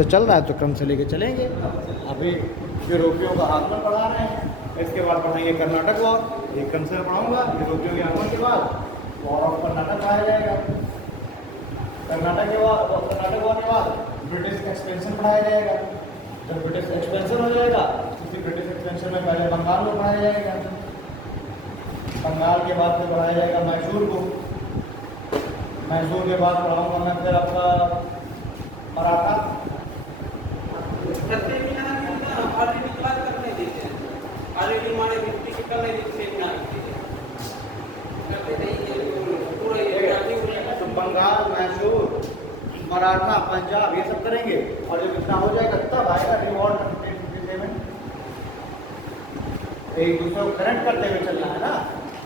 से चल रहा है तो क्रम से लेके चलेंगे। अभी यूरोपियों का आगमन पढ़ा रहे हैं, इसके बाद पढ़ाएंगे कर्नाटक वॉर, एक क्रम से मैं पढ़ाऊँगा। यूरोपियों के आगमन के बाद वॉर ऑफ कर्नाटक पढ़ाया जाएगा। कर्नाटक वॉर के बाद ब्रिटिश एक्सपेंशन पढ़ाया जाएगा। जब ब्रिटिश एक्सपेंशन हो जाएगा, इसी ब्रिटिश एक्सपेंशन में पहले बंगाल को पढ़ाया जाएगा। बंगाल के बाद फिर पढ़ाया जाएगा मैसूर को। मैसूर के बाद पढ़ाऊँगा मैं फिर आपका मराठा। तो बंगाल, मैसूर, मराठा, पंजाब ये सब करेंगे। और जब इतना हो जाएगा तब आएगा रिवॉल्ट 1557। एक दूसरे को कनेक्ट करते हुए चलना है ना,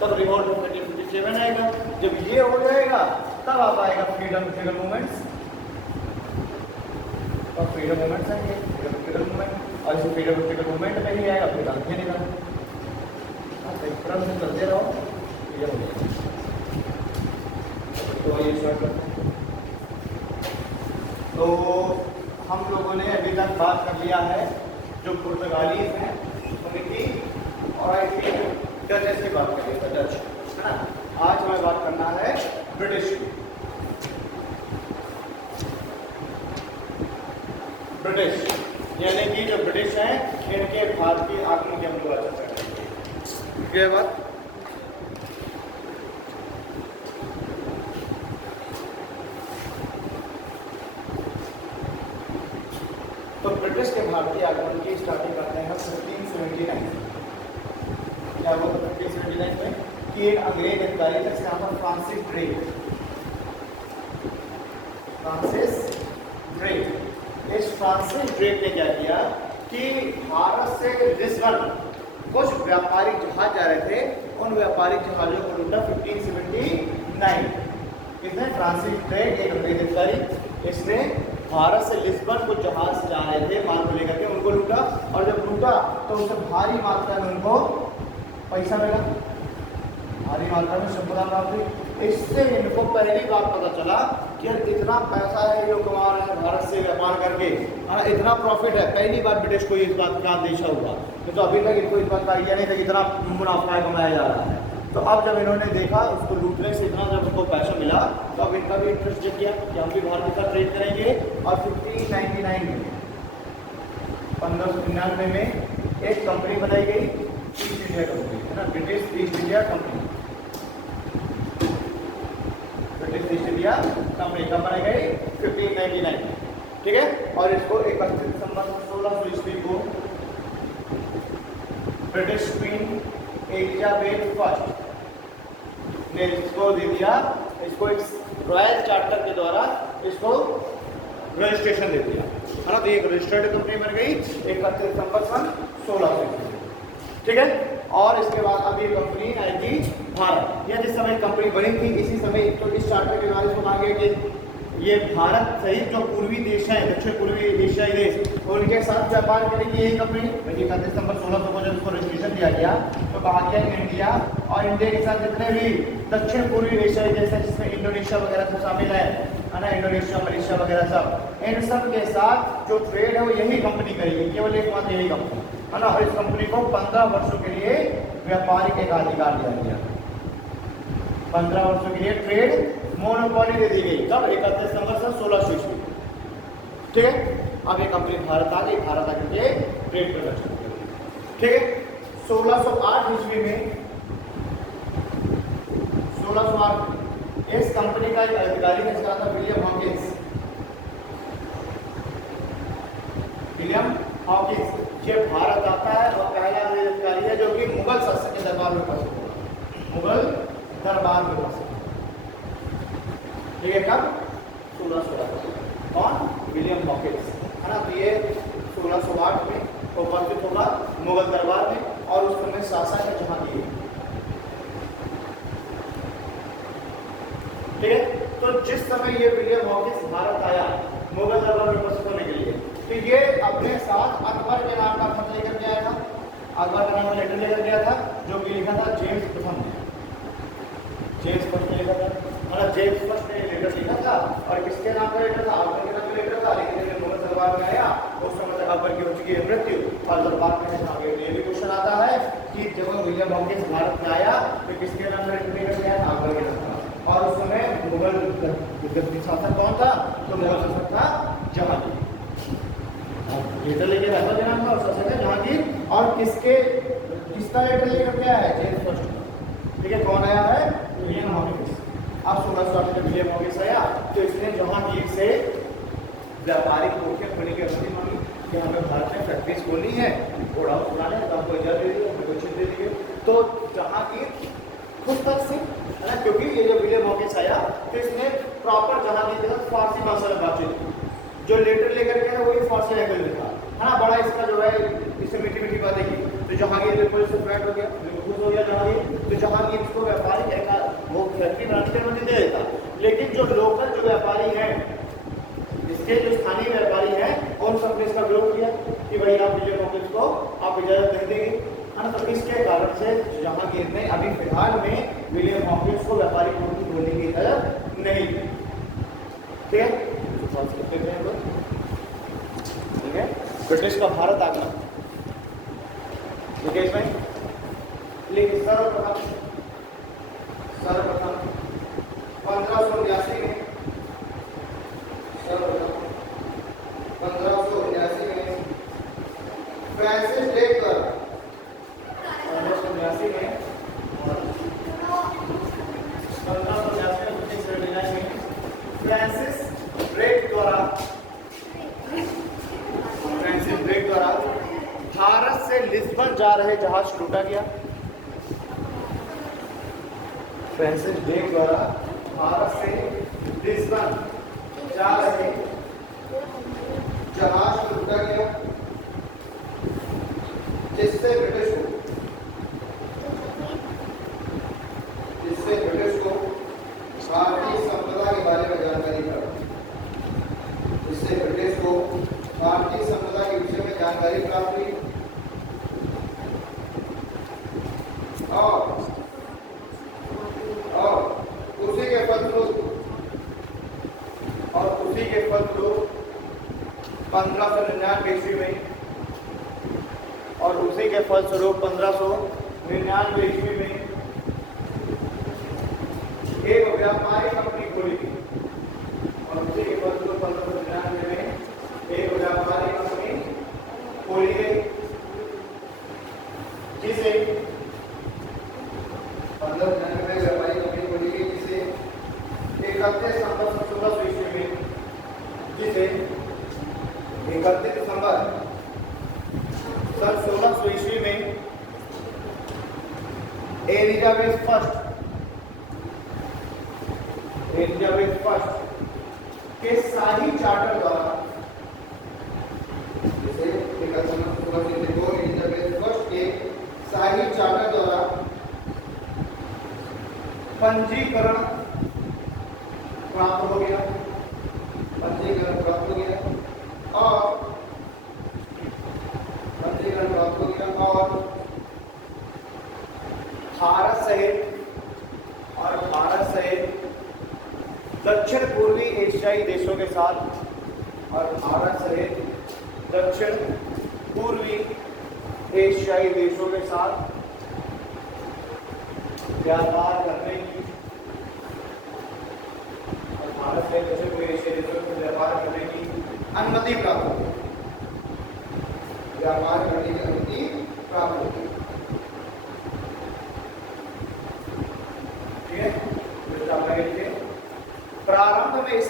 तब रिवॉल्ट 1557 आएगा। जब ये हो जाएगा तब आप आएगा फ्रीडम मूवमेंट्स। और फ्रीडम मूवमेंट्स आएंगे, फ्रीडम मूवमेंट, और इस फ्रीडम मूवमेंट में ही आएगा फिर गांधी निधन। क्रम से चलते रहो, ये हो जाएगा। तो ये स्टार्ट करते हैं। तो हम लोगों ने अभी तक बात कर लिया है जो पुर्तगाली हैं उनकी, और डचेस की बात करिए, डच है ना। आज हमें बात करना है ब्रिटिश की। ब्रिटिश यानी कि जो ब्रिटिश हैं इनके भारत की आगमन की हम लोग चर्चा करेंगे। क्या बात? तो ब्रिटिश के भारतीय आगमन की स्टार्टिंग करते हैं 1579। क्या हुआ 1579 में कि एक अंग्रेज अधिकारी था जिसका नाम था फ्रांसिस ड्रेक। Francis Drake. इस फ्रांसिस ड्रेक ने क्या किया कि भारत से लिस्बन कुछ व्यापारिक जहाज जा रहे थे, उन व्यापारिक जहाजों को लूटा 1579। इसने फ्रांसिस ड्रेक एक अंग्रेज अधिकारी, इसने भारत से लिस्बन कुछ जहाज जा रहे थे माल को लेकर के, उनको लूटा। और जब लूटा तो उससे भारी मात्रा में उनको पैसा मिला, भारी मात्रा में संपदा प्राप्त हुई। इससे इनको पहली बार पता चला कि यार इतना पैसा है जो कमा रहे हैं भारत से व्यापार करके, इतना प्रॉफिट है। पहली बार ब्रिटिश को इस बात का अंदेशा हुआ, तो अभी तक इनको इस बात का आइडिया नहीं था कि इतना मुनाफा कमाया जा रहा है। तो अब जब इन्होंने देखा उसको लूटने से इतना जब उनको पैसा मिला, तो अब इनका भी इंटरेस्ट जग गया कि हम भी भारत के साथ ट्रेड करेंगे। और 1599 में 1599 में एक कंपनी बनाई गई, ईस्ट इंडिया कंपनी है ना, British East India company. British East India company कब बनाई गई? 1599 में, ठीक है। और इसको 31 दिसंबर 1600 ईस्वी को ब्रिटिश क्वीन एलिजाबेथ फर्स्ट ने इसको दे दिया, इसको एक रॉयल चार्टर के द्वारा इसको रजिस्ट्रेशन दे दिया, है ना। तो एक रजिस्टर्ड कंपनी बन गई 31 दिसंबर सन 1600, ठीक है। और इसके बाद अब ये कंपनी आएगी भारत। यह जिस समय कंपनी बनी थी इसी समय तो इस चार्टर के द्वारा इसको कहा गया कि ये भारत सहित जो पूर्वी देश हैं, दक्षिण पूर्वी एशियाई देश, उनके साथ व्यापार करेगी यही कंपनी। 31 दिसंबर 1600 को जब इसको रजिस्ट्रेशन दिया गया तो कहा गया इंडिया और इंडिया के साथ जितने भी दक्षिण पूर्वी एशियाई देश हैं, जिसमें इंडोनेशिया वगैरह सब शामिल है ना, इंडोनेशिया, मलेशिया वगैरह सब, इन सब के साथ जो ट्रेड है वो यही कंपनी करेगी, केवल एकमात्र यही कंपनी, है ना। और इस कंपनी को 15 वर्षों के लिए व्यापारिक एकाधिकार दिया गया। 15 वर्षों के लिए ट्रेड मोनोपोली दे दी गई। कब? 31 दिसंबर सन 1600 ईस्वी, ठीक है। अब ये कंपनी भारत आ गई, भारत आकर के ट्रेड करना शुरू कर दी, ठीक है। 1608 ईस्वी में 1608 इस कंपनी का एक अधिकारी है जिसका नाम था विलियम हॉकिंस। विलियम हॉकिंस ये भारत आता है और पहला अधिकारी है जो कि मुगल शासक के दरबार में उपस्थित हुआ, मुगल दरबार में उपस्थित, ठीक है। कब? 1608। कौन? विलियम हॉकिंस, है ना। तो ये 1608 में उपस्थित होगा मुगल दरबार में, और उस समय शासक है जहांगीर, ठीक है। तो जिस समय ये विलियम हॉकिंस भारत आया मुगल दरबार में उपस्थित होने के लिए, तो ये अपने साथ अकबर के नाम का खत लेकर के आया था। अकबर का नाम लेटर लेकर गया था जो कि लिखा था जेम्स प्रथम ने, जेम्स फर्स्ट ने लिखा था, मतलब जेम्स फर्स्ट ने लेटर लिखा था। और किसके नाम का लेटर था? अकबर के नाम का लेटर था, लेकिन मुगल दरबार में में आया उस समय तक अकबर की हो चुकी है मृत्यु। और जब बात करें जहां ये भी क्वेश्चन आता है कि जब विलियम हॉकिंस भारत में आया तो किसके नाम से रिकॉर्ड किया था? अकबर के नाम था। और उस समय मुगल शासक कौन था? तो मुगल शासक था जहांगीर। लेटर लेके अकबर के नाम था और शासक है जहांगीर। और किसका लेटर लेकर क्या है? James first. ठीक है, कौन आया है? William Hawkins. अब 1608 में विलियम हॉकिंस आया तो इसने जहांगीर से व्यापारिक कोठियां खोलने की अनुमति मांगी कि हमें भारत में फैक्ट्रीज खोलनी है, घोड़ा उड़ाने तो हमको इजाजत दे दी, हमको छूट दे दी। तो जहांगीर खुद तक से है ना, क्योंकि ये जो विलियम हॉकिंस आया तो इसने प्रॉपर जहांगीर के साथ फारसी भाषा में बातचीत की। जो लेटर लेकर के है वही फारसी लैंग्वेज में था, है ना। बड़ा इसका जो है इससे मीठी मीठी बातें की तो जहांगीर बिल्कुल सेटिस्फाइड हो गया, खुश हो गया जहांगीर। तो जहांगीर इसको व्यापारिक वो फैक्ट्री बनाने की अनुमति दे देता। लेकिन जो लोकल जो व्यापारी हैं, इसके जो स्थानीय व्यापारी हैं, उन सबने इसका विरोध किया कि भाई आप विलियम हॉकिंस को आप इजाजत नहीं देंगे, है ना। तो इसके कारण से जहांगीर ने अभी फिलहाल में विलियम हॉकिंस को व्यापारिक कोठी खोलने की इजाजत नहीं दी। ठीक है, ठीक है। ब्रिटिश का भारत आगमन, ठीक है इसमें। लेकिन सर्वप्रथम 1589 में 1589 में फ्रांसिस ड्रेक द्वारा 1589 में 1589 में फ्रांसिस ड्रेक द्वारा भारत से लिस्बन जा रहे जहाज लूटा गया। फ्रांसिस ड्रेक द्वारा भारत से लिस्बन जा रहे जहाज लूटा गया, जिससे ब्रिटिश को भारतीय संपदा के बारे में जानकारी प्राप्त हुई। जिससे ब्रिटिश को भारतीय संपदा के विषय में जानकारी प्राप्त हुई और उसी के फलस्वरूप 1599 ईस्वी में और उसी के फलस्वरूप 1599 ईस्वी में एक व्यापारिक कंपनी खोली गई। और उसी के फलस्वरूप 1599 में एक व्यापारिक कंपनी खोली गई, जिसे 1599 में व्यापारिक कंपनी खोली गई, जिसे 31 दिसंबर 1600 ईस्वी में, जिसे 31 दिसंबर सन 1600 ईस्वी में एलिजाबेथ फर्स्ट के शाही चार्टर द्वारा, जिसे एलिजाबेथ फर्स्ट के शाही चार्टर द्वारा पंजीकरण प्राप्त हो गया और भारत सहित दक्षिण पूर्वी एशियाई देशों के साथ व्यापार करने की और भारत सहित दक्षिण पूर्वी एशियाई देशों से व्यापार करने की अनुमति प्राप्त होगी। ठीक है, प्रारंभ में इस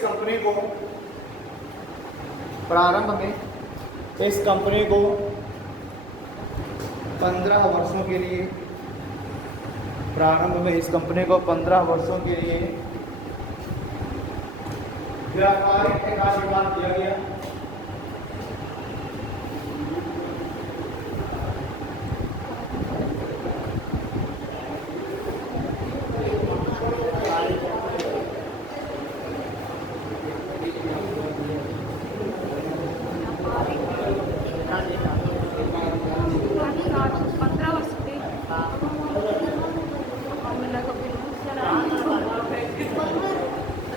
कंपनी को 15 वर्षों के लिए व्यापारिक एकाधिकार दिया गया।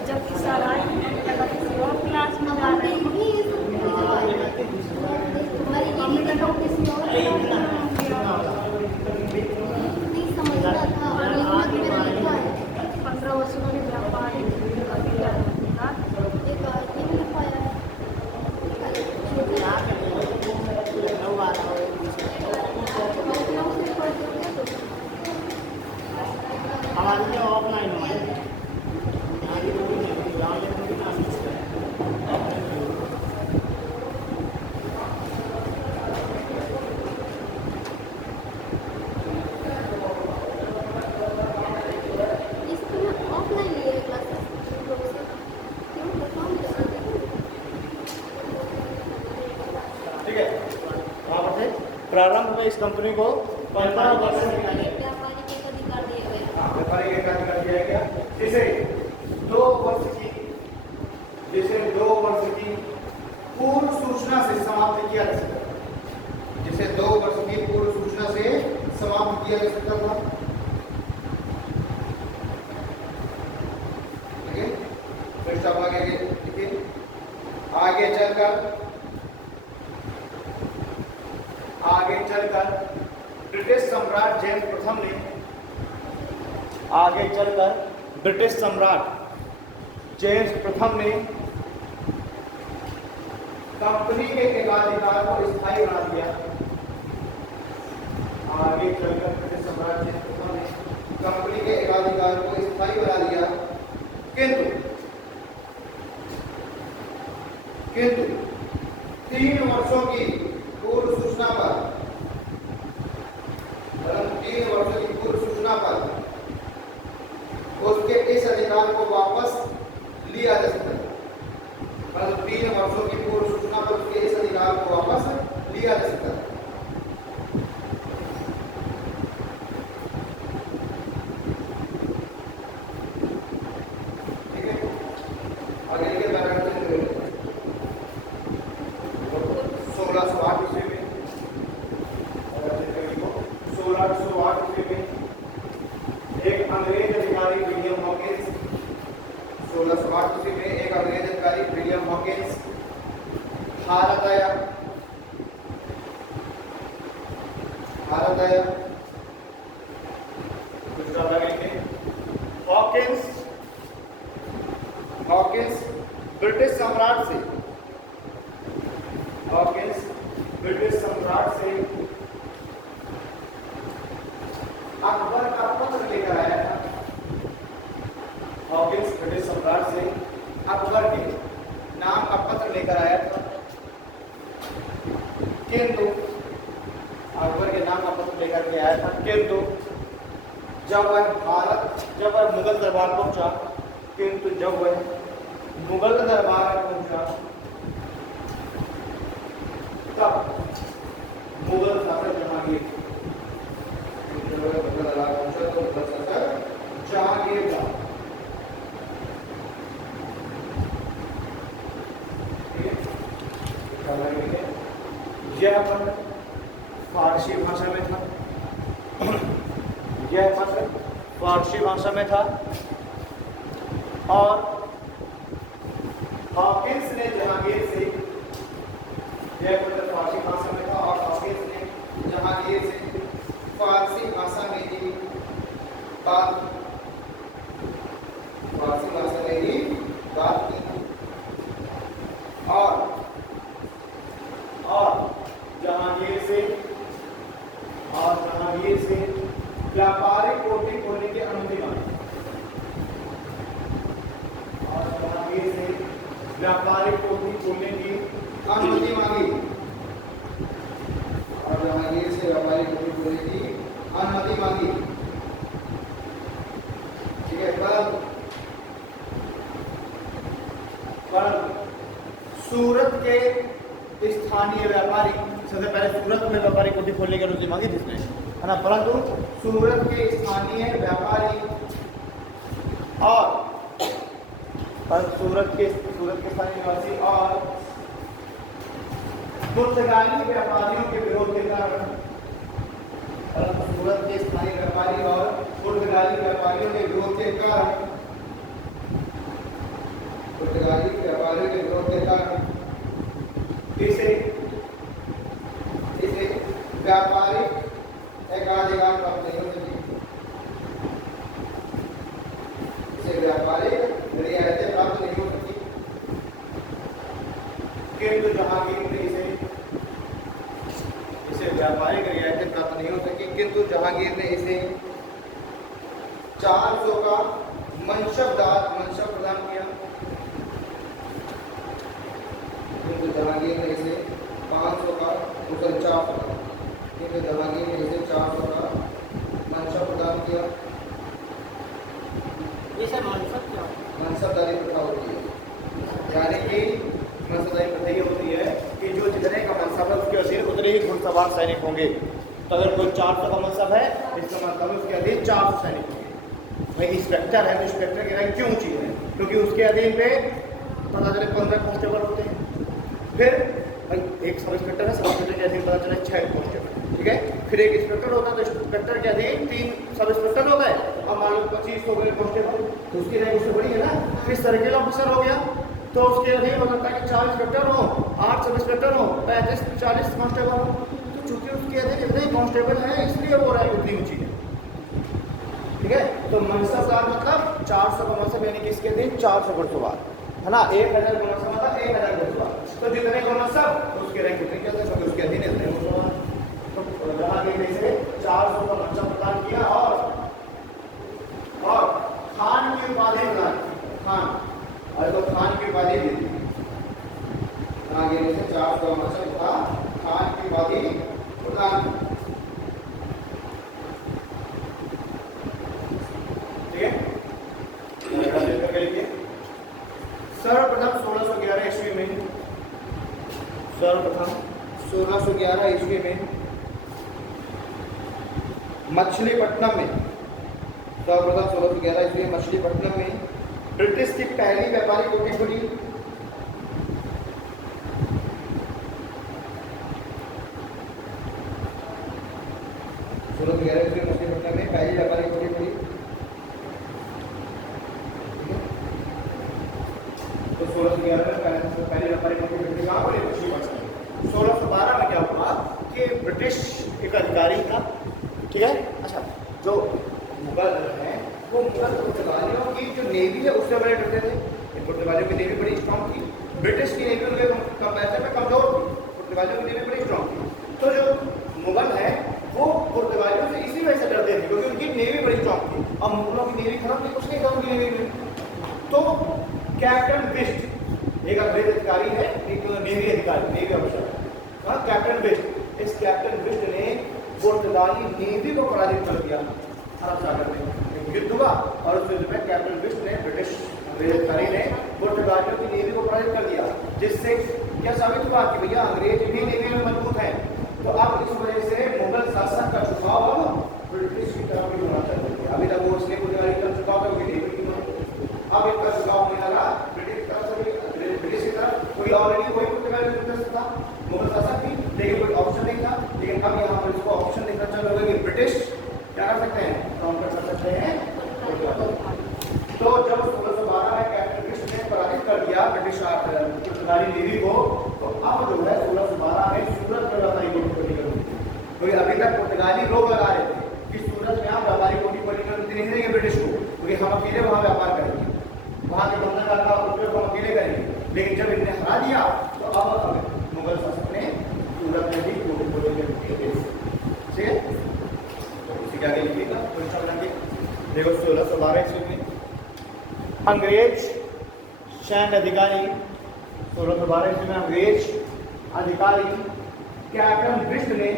जब किसी और क्लास में जा रहे हैं हमारे ऑफलाइन हमारे प्रारंभ में इस कंपनी को 15 वर्ष व्यापारिक एकाधिकार दिया गया, जिसे 2 वर्ष की पूर्व सूचना से समाप्त किया जा सकता था। जिसे 2 वर्ष की पूर्व सूचना से समाप्त किया जा सकता था। ठीक है, फिर सब आगे लिखिए। आगे चलकर ब्रिटिश सम्राट जेम्स प्रथम ने कंपनी के एकाधिकार को स्थायी बना दिया। आगे चलकर ब्रिटिश सम्राट जेम्स प्रथम ने कंपनी के एकाधिकार को स्थायी बना दिया, किंतु 3 वर्षों की पूर्व सूचना पर उसके इस अधिकार को वापस लिया जा सकता है। मतलब 3 वर्षों की पूर्व सूचना पर उसके इस अधिकार को वापस लिया जा सकता है। ठीक है, आगे लिखे पैराग्राफ 1608 ईस्वी में 1608 ईस्वी में एक अंग्रेज अधिकारी विलियम हॉकिंस 1608 ईस्वी में एक अंग्रेज अधिकारी विलियम हॉकिंस भारत आया। हॉकिंस ब्रिटिश सम्राट से अकबर का पत्र लेकर आया था। हॉकिंस ब्रिटिश सम्राट से अकबर के नाम का पत्र लेकर आया था, किंतु अकबर के नाम का पत्र लेकर के आया था, किंतु जब वह मुगल दरबार पहुंचा, तब मुगल शासक जहांगीर यह पत्र फारसी भाषा में था और हॉकिंस ने जहांगीर से यह पत्र फारसी भाषा में था और हॉकिंस ने जहांगीर से फारसी भाषा में ही बात की और जहांगीर से व्यापारिक कोठी खोलने की अनुमति मांगी। ठीक है, पर सूरत के स्थानीय व्यापारी, सबसे पहले सूरत में व्यापारी कोठी खोलने की अनुमति मांगी जिसने, है ना, परंतु सूरत के स्थानीय व्यापारी और सूरत के स्थानीय निवासी और पुर्तगाली व्यापारियों के विरोध के कारण, सूरत के स्थानीय व्यापारी और पुर्तगाली व्यापारियों के विरोध के कारण इसे व्यापारिक एकाधिकार प्राप्त नहीं हो सकी। इसे व्यापारिक रियायतें प्राप्त नहीं हो सकी, किंतु जहांगीर ने इसे इससे व्यापारिक रियायतें प्राप्त नहीं हो सकी, किंतु जहांगीर ने इसे 400 का मनशब प्रदान किया। किंतु जहांगीर ने इसे 500 का किंतु जहांगीर ने इसे 400 का मनशब प्रदान किया। ये सब मनसब क्या है? मनसबदारी प्रथा होती है, यानी कि मनसबदारी प्रथा ये होती है कि जो जितने का मनसब है उसके अधीन उतने ही घुड़सवार सैनिक होंगे। तो अगर कोई 400 का मनसब है, इसका मतलब उसके अधीन 400 सैनिक होंगे। भाई इंस्पेक्टर है तो इंस्पेक्टर की रैंक क्यों ऊंची है? क्योंकि उसके अधीन पे पता चले 15 कांस्टेबल होते हैं। फिर भाई एक सब इंस्पेक्टर है, सब इंस्पेक्टर के अधीन पता चले 6 कांस्टेबल, ठीक है। फिर एक इंस्पेक्टर होता है तो इंस्पेक्टर के अधीन 3 सब इंस्पेक्टर हो गए, और मान लो 25 हो गए कांस्टेबल, तो उसकी रैंक उससे बड़ी है ना। फिर सर्किल ऑफिसर हो गया तो उसके अधीन हो सकता है कि 4 इंस्पेक्टर हो, 8 सब इंस्पेक्टर हो, 35-40 कांस्टेबल हो। तो चूंकि उसके अधीन इतने कांस्टेबल हैं इसलिए वो रैंक उतनी ऊंची है, ठीक है। तो मनसबदार मतलब 400 का मनसब, यानी कि इसके अधीन 400 घुड़सवार है ना। 1000 का मनसब मतलब 1000 घुड़सवार। तो जितने का मनसब तो उसकी रैंक उतनी कहते हैं, क्योंकि उसके अधीन इतने घुड़सवार। तो जहांगीर ने इसे 400 का मनसब प्रदान किया और खान की उपाधि प्रदान की। खान, और तो खान की उपाधि दी थी। जहांगीर ने इसे 400 का मनसब तथा खान की उपाधि प्रदान की। सर्वप्रथम 1611 ईस्वी में मछलीपट्टनम में मछलीपट्टनम में ब्रिटिश की पहली व्यापारी कोठी खुली। मछलीपट्टनम में पहली व्यापारी कोठी खुली। तो 1611 में पहली व्यापारी कोठी खुली कहाँ खुली? मछलीपट्टनम। 1612 में क्या हुआ कि ब्रिटिश एक अधिकारी था, ठीक है। अच्छा, जो मुगल हैं वो मुगल पुर्तगालियों की जो नेवी है उससे बड़े डरते थे। पुर्तगालियों की नेवी बड़ी स्ट्रॉन्ग थी, ब्रिटिश की नेवी उनके कंपैरिजन में कमजोर थी, पुर्तगालियों की नेवी बड़ी स्ट्रॉन्ग थी। तो जो मुगल है वो पुर्तगालियों से इसी वजह से डरते थे क्योंकि उनकी नेवी बड़ी स्ट्रॉन्ग थी। अब मुगलों की नेवी खराब थी, कुछ नहीं था उनकी नेवी में। तो कैप्टन बिस्ट एक अंग्रेज अधिकारी है, एक नेवी अधिकारी, नेवी अफसर, हाँ, कैप्टन बिस्ट। इस कैप्टन बिस्ट ने पुर्तगाली नेवी को पराजित कर दिया अरब सागर में। एक युद्ध हुआ और उस युद्ध में कैप्टन बिस्ट ने, ब्रिटिश अंग्रेज अधिकारी ने पुर्तगालियों की नेवी को पराजित कर दिया, जिससे क्या साबित हुआ कि भैया अंग्रेज भी नेवी में मजबूत है। तो अब इस वजह से मुगल शासन का झुकाव ब्रिटिश की तरफ भी होना चाहिए। अभी तक वो इसलिए पुर्तगाली की तरफ झुकाव है, नेवी की अब इनका झुकाव होने लगा ब्रिटिश की तरफ से। ब्रिटिश की तरफ कोई ऑलरेडी कोई पुर्तगाली था, मुगल शासक थी, लेकिन कोई ऑप्शन नहीं था। लेकिन अब यहाँ पर इसको ऑप्शन देखना चालू होगा कि ब्रिटिश क्या कर सकते हैं, काउंटर कर सकते हैं। तो जब 1612 में कैप्टन बिस्ट ने पराजित कर दिया ब्रिटिश पुर्तगाली नेवी को, तो अब जो है 1612 में सूरत में व्यापारी कोठी खोली गई। क्योंकि अभी तक पुर्तगाली रोक लगा रहे थे कि सूरत में आप व्यापारी कोठी खोली नहीं देंगे ब्रिटिश को, क्योंकि हम अकेले वहाँ व्यापार करेंगे, वहाँ के बंधन का उपयोग हम अकेले करेंगे। लेकिन जब इन्हें हरा दिया तो अब मुगल शासक ने सूरत में भी कोठी खोली गई। ठीक है, इसी के आगे लिखिएगा परीक्षा बनाएंगे। देखो 1612 ईस्वी में अंग्रेज सैन्य अधिकारी, 1612 ईस्वी में अंग्रेज अधिकारी कैप्टन बिस्ट ने,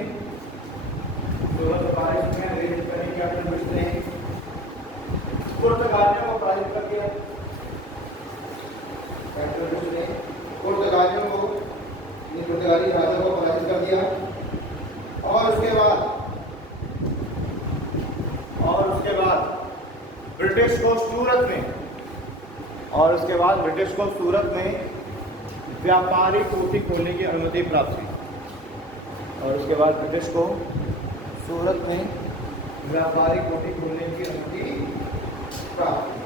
1612 ईस्वी में अंग्रेज अधिकारी कैप्टन बिस्ट ने पुर्तगालियों को पराजित कर दिया। कैप्टन बिस्ट ने पुर्तगालियों को, पुर्तगाली राजा को पराजित कर दिया। और उसके बाद ब्रिटिश को सूरत में व्यापारी कोठी खोलने की अनुमति प्राप्त हुई। और उसके बाद ब्रिटिश को सूरत में व्यापारी कोठी खोलने की अनुमति प्राप्त हुई।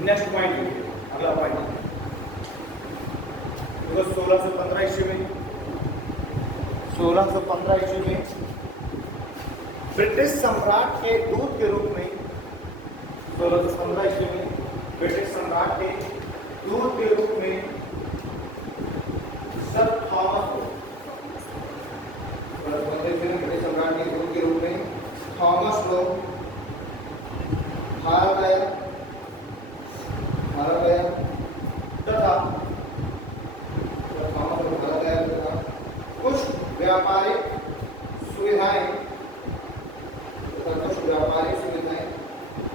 नेक्स्ट पॉइंट, अगला पॉइंट 1615 ईस्वी में ब्रिटिश सम्राट के दूत के रूप में 1615 ईस्वी में ब्रिटिश सम्राट के दूत के रूप में सर थॉमस को, ब्रिटिश सम्राट के दूत के रूप में थॉमस को भारत आया तथा कुछ व्यापारिक सुविधाएं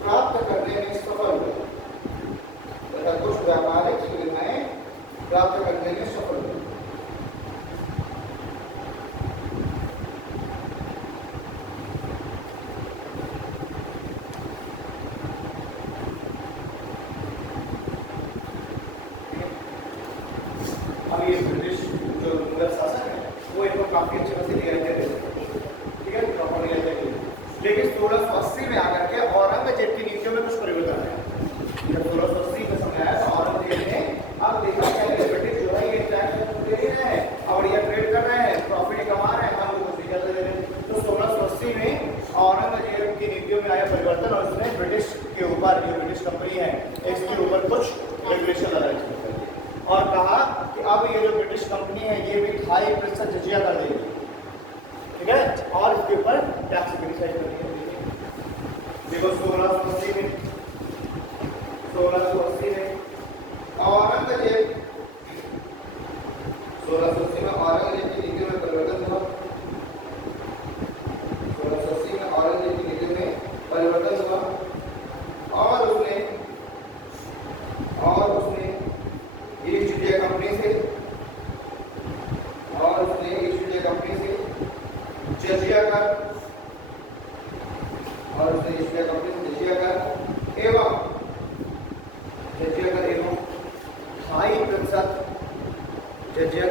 प्राप्त करने में सफल हुए तथा कुछ व्यापारिक सुविधाएं प्राप्त करने में सफल हुए। अब ये ब्रिटिश जो मुगल शासक है वो इनको काफी अच्छे से रियायतें देते थे, ठीक है, प्रॉपर रियायतें दी। लेकिन 1680 में आकर के औरंगजेब की नीतियों में कुछ परिवर्तन आया। जब 1680 का समय आया तो औरंगजेब ने अब देखा कि ब्रिटिश जो है ये टैक्स दे रहे हैं और ये ट्रेड कर रहे हैं, प्रॉफिट कमा रहे हैं, हम लोग कुछ निकल दे रहे हैं। तो 1680 में औरंगजेब की नीतियों में आया परिवर्तन और उसने ब्रिटिश के ऊपर, जो ब्रिटिश कंपनी है इसके ऊपर कुछ रेगुलेशन लगाए और कहा कि अब ये जो ब्रिटिश कंपनी है ये भी 2.5% जजिया कर देगी, ठीक है, और इसके ऊपर टैक्स भी डिसाइड करनी है। देखो 1680 में औरंगजेब 1680 में औरंगजेब की नीति में परिवर्तन हुआ। 1680 में औरंगजेब की नीति में परिवर्तन हुआ और उसने ईस्ट इंडिया कंपनी से जजिया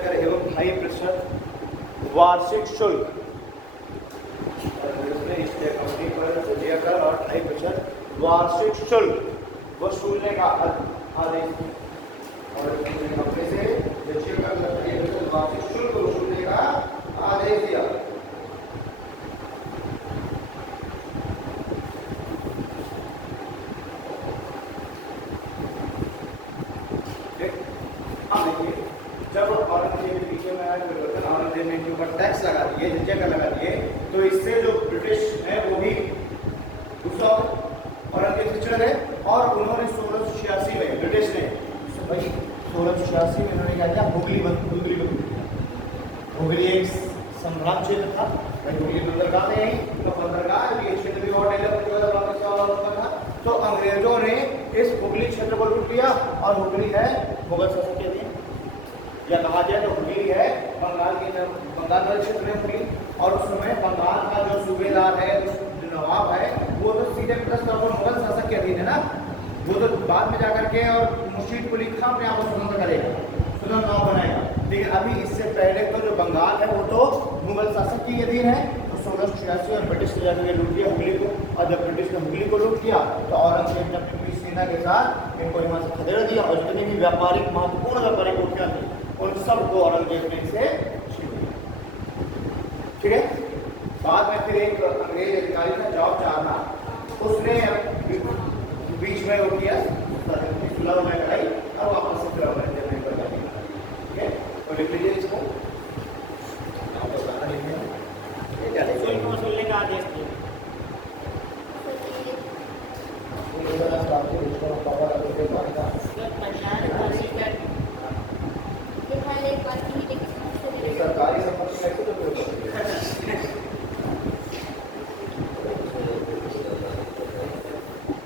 कर एवं 2.5% वार्षिक शुल्क ईस्ट इंडिया कंपनी पर जजिया कर और 2.5% वार्षिक शुल्क वसूलने का आदेश दिया और कंपनी से जजिया कर वार्षिक शुल्क वसूलने का आदेश दिया। जब औरंगजेब के पीछे में आया परिवर्तन, औरंगजेब ने इनके ऊपर टैक्स लगा दिए, जजिया कर लगा दिए, तो इससे जो ब्रिटिश है वो भी गुस्सा औरंगजेब से चिढ़ गए और उन्होंने 1686 में ब्रिटिश ने 1686 में उन्होंने क्या किया, हुगली एक सम्राट क्षेत्र था, हुगली बंदरगाह में यही तो बंदरगाह ये क्षेत्र भी और डेवलप था। तो अंग्रेजों ने इस हुगली क्षेत्र को लूट लिया और हुगली है मुगल शासक के अधीन, या कहा जाए तो हुगली है बंगाल वाले क्षेत्र में हुगली। और उस समय बंगाल का जो सूबेदार है, जो नवाब है, वो तो सीधे मुगल शासक के अधीन है ना, वो तो बाद में जाकर के और मुर्शीद कुली खां अपने आप को स्वतंत्र करेगा, स्वतंत्र नाम बनाएगा। लेकिन अभी इससे पहले तो जो बंगाल है वो तो मुगल शासक के अधीन है। तो 1686 में ब्रिटिश ने जाकर लूट लिया हुगली को, और जब ब्रिटिश ने हुगली को लूट लिया तो औरंगजेब ने अपनी पूरी सेना के साथ इनको यहाँ से खदेड़ दिया और जितनी भी व्यापारिक महत्वपूर्ण व्यापारिक कोठियाँ थी उन सबको औरंगजेब ने इसे छीन लिया, ठीक है। बाद में फिर एक अंग्रेज अधिकारी था जॉर्ज चार्ना, उसने बीच में वो किया सुलह में कराई और वापस से फिर औरंगजेब पर जाने का, ठीक है। तो लिख लीजिए इसको, वसूलने का आदेश दिया। सरकारी संपत्ति कैसे तो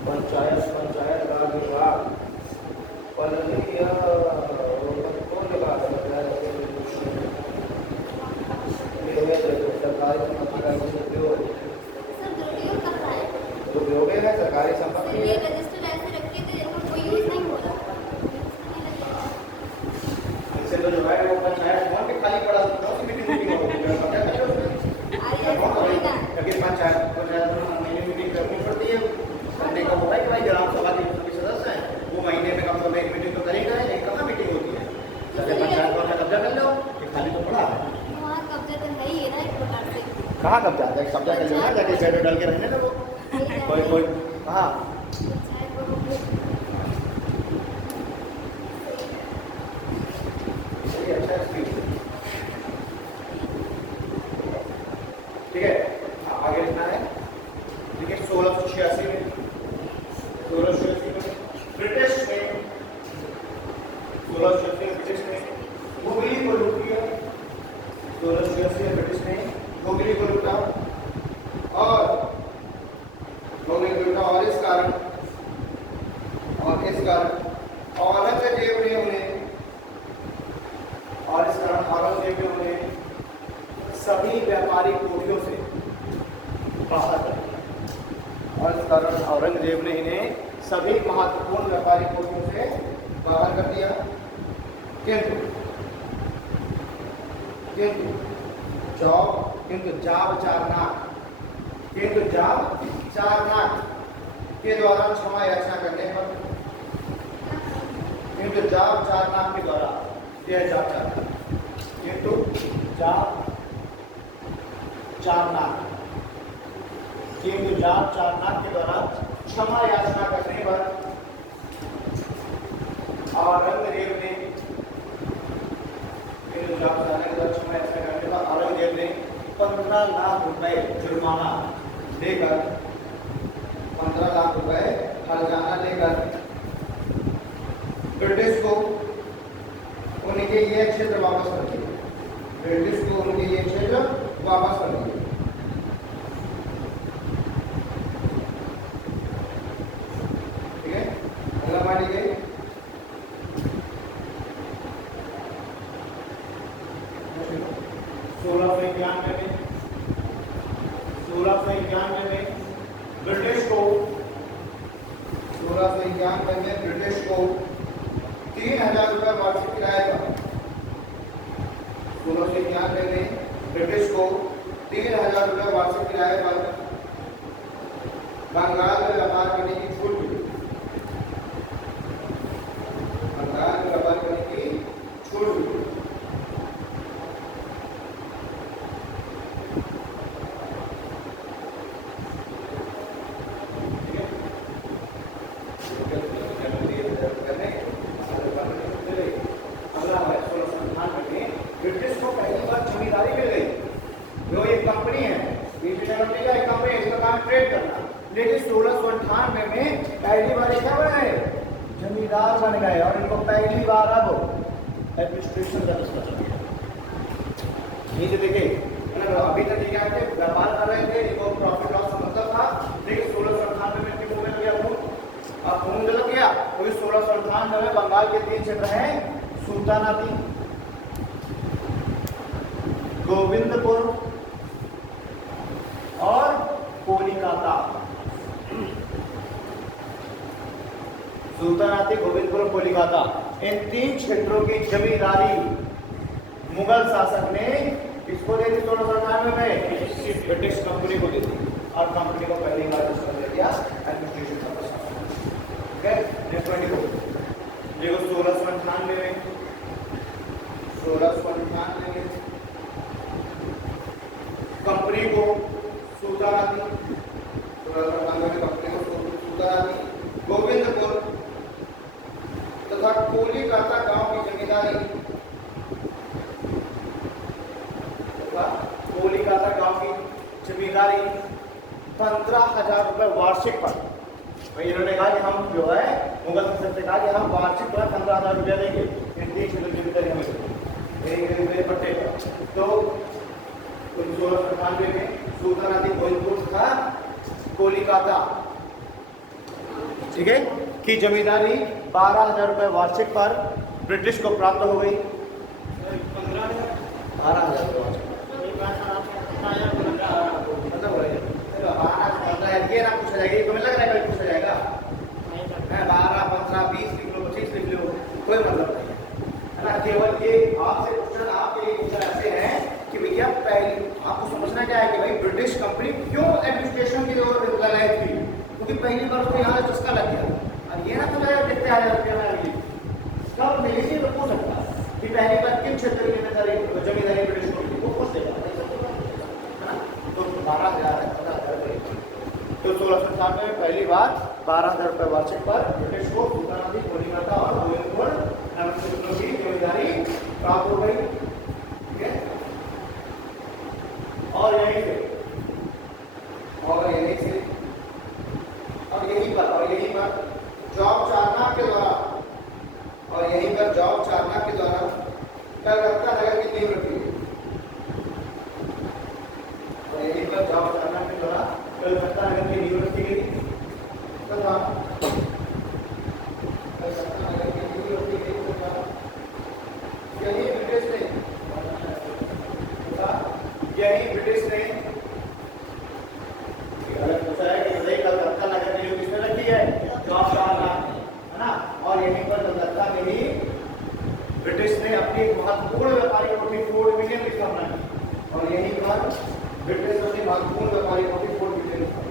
पंचायत राज विभाग सरकारी संपत्ति का दुरुपयोग है, सरकारी संपत्ति इससे तो जो है वो पंचायत भवन के खाली पड़ा मीटिंग लेकिन पंचायत मीटिंग करनी पड़ती है, करने का होता है कि भाई ग्राम सभा के सभी सदस्य हैं वो महीने में कम से कम एक मीटिंग तो करेंगे, लेकिन कहाँ मीटिंग होती है। जैसे पंचायत भवन में कब्जा कर लो, ये खाली तो पड़ा है, कब्जा तो है ही है ना एक प्रकार से। कहाँ कब्जा है? कब्जा कर लेना, जाके बेड डाल के रहने दो। कोई कोई हाँ अच्छा स्पीड, ठीक है। आगे लिखना है, ठीक है। 1686 में ब्रिटिश में 1686 में ब्रिटिश ने गोगली को लूट लिया। 1686 में ब्रिटिश ने गोगली को लूटा और गोगली को लूटा और इस कारण औरंगजेब ने उन्हें सभी व्यापारिक कोठियों से बाहर कर दिया। और इस कारण औरंगजेब ने इन्हें सभी महत्वपूर्ण व्यापारिक कोठियों से बाहर कर दिया। किंतु जाब चारनाक के द्वारा क्षमा याचना करने पर, किंतु जाब चारनाक के द्वारा, यह जाब चारनाक, किंतु जाब चारनाक के द्वारा क्षमा याचना करने पर औरंगजेब ने 15 लाख रुपए जुर्माना लेकर, 15 लाख रुपए हर्जाना लेकर ब्रिटिश को उनके ये क्षेत्र वापस कर दिए। ब्रिटिश को उनके ये क्षेत्र वापस कर दिए। ठीक है, अगला पार्टी गई। 1691 में ब्रिटिश को 3000 रुपये वार्षिक किराए पर, 1691 में ब्रिटिश को 3000 रुपये वार्षिक किराए पर बंगाल में व्यापार करने की छूट मिली। बंगाल में व्यापार करने की छूट मिली। ब्रिटिश को पहली बार जमींदारी मिल गई। जो एक कंपनी है, एक कंपनी है, इसका काम ट्रेड करना। लेकिन 1698 में पहली बार क्या बन गए? जमींदार बन गए। और इनको पहली बार अब एडमिनिस्ट्रेशन का दस्ता चल गया। नीचे देखिए, अभी तक क्या थे, व्यापार कर रहे थे, इनको प्रॉफिट लॉस का मतलब था। लेकिन 1698 में क्यों मिल गया? अब खून गलत गया। तो 1698 में बंगाल के 3 क्षेत्र हैं, सुल्तानाती, गोविंदपुर और कोलिकाता। सुल्तानाती, गोविंदपुर और कोलिकाता, इन 3 क्षेत्रों की जमींदारी मुगल शासक ने किसको दे दी? 1698 में ब्रिटिश कंपनी को दे दी। और कंपनी को पहली बार दे दिया एडमिनिस्ट्रेशन का प्रशासन। ठीक है, नेक्स्ट 24 देखो 1698 में 1698 में कंपनी को सुल्तानाती, कंपनी को सुल्तानाती, गोविंदपुर तथा कोलिकाता गांव की जमींदारी, कोलिकाता गांव की जमींदारी 15,000 रुपए वार्षिक पर। भाई इन्होंने कहा कि हम जो है मुगल शासक से कहा कि हम वार्षिक पर 15,000 रुपया देंगे। इन 3 क्षेत्रों की जमींदारी हमें मेरे पट्टे पर। तो 1698 में सुल्तानाती, गोविंदपुर तथा कोलिकाता, ठीक है, की जमींदारी 12,000 रुपए वार्षिक पर ब्रिटिश को प्राप्त हो गई। 12,000 ये ना पूछा जाएगा, तुम्हें लग रहा है कभी पूछा जाएगा? 12, 15, 20 लिख लो, 25 लिख लो, कोई मतलब नहीं है ना। केवल ये आपसे क्वेश्चन आपके लिए ऐसे हैं कि भैया पहले आपको समझना क्या है कि भाई ब्रिटिश कंपनी क्यों एडमिनिस्ट्रेशन की ओर लगाई थी? क्योंकि पहली बार तो यहाँ चस्का लग गया। और ये ना तो देखते आ जाते कब मिलेगी तो पूछ सकता है कि पहली बार किन क्षेत्र की जमींदारी ब्रिटिश को मिली, वो पूछ देगा, है ना। 12,000 है, 15,000 रुपये। तो 1697 में पहली बार 12,000 रुपये वार्षिक पर ब्रिटिश को सुल्तान की कोलिकाता और गोविंदपुर नगर की जिम्मेदारी प्राप्त हो गई। ठीक है, और यहीं से जॉब चारना के द्वारा कलकत्ता नगर की नींव रखी गई। और यहीं पर जॉब चारना के द्वारा कलकत्ता नगर की नींव रखी गई तथा कलकत्ता नगर की नींव रखी गई तथा यही ब्रिटिश ने पूछा है कि भाई कलकत्ता नगर की नींव किसने रखी है? जॉब चारना, है ना। और यहीं पर कलकत्ता में ही ब्रिटिश ने अपनी एक महत्वपूर्ण व्यापारिक कोठी फोर्ट विलियम की स्थापना की। और यहीं पर ब्रिटिश अपनी महत्वपूर्ण व्यापारिक कोठी फोर्ट विलियम की स्थापना की।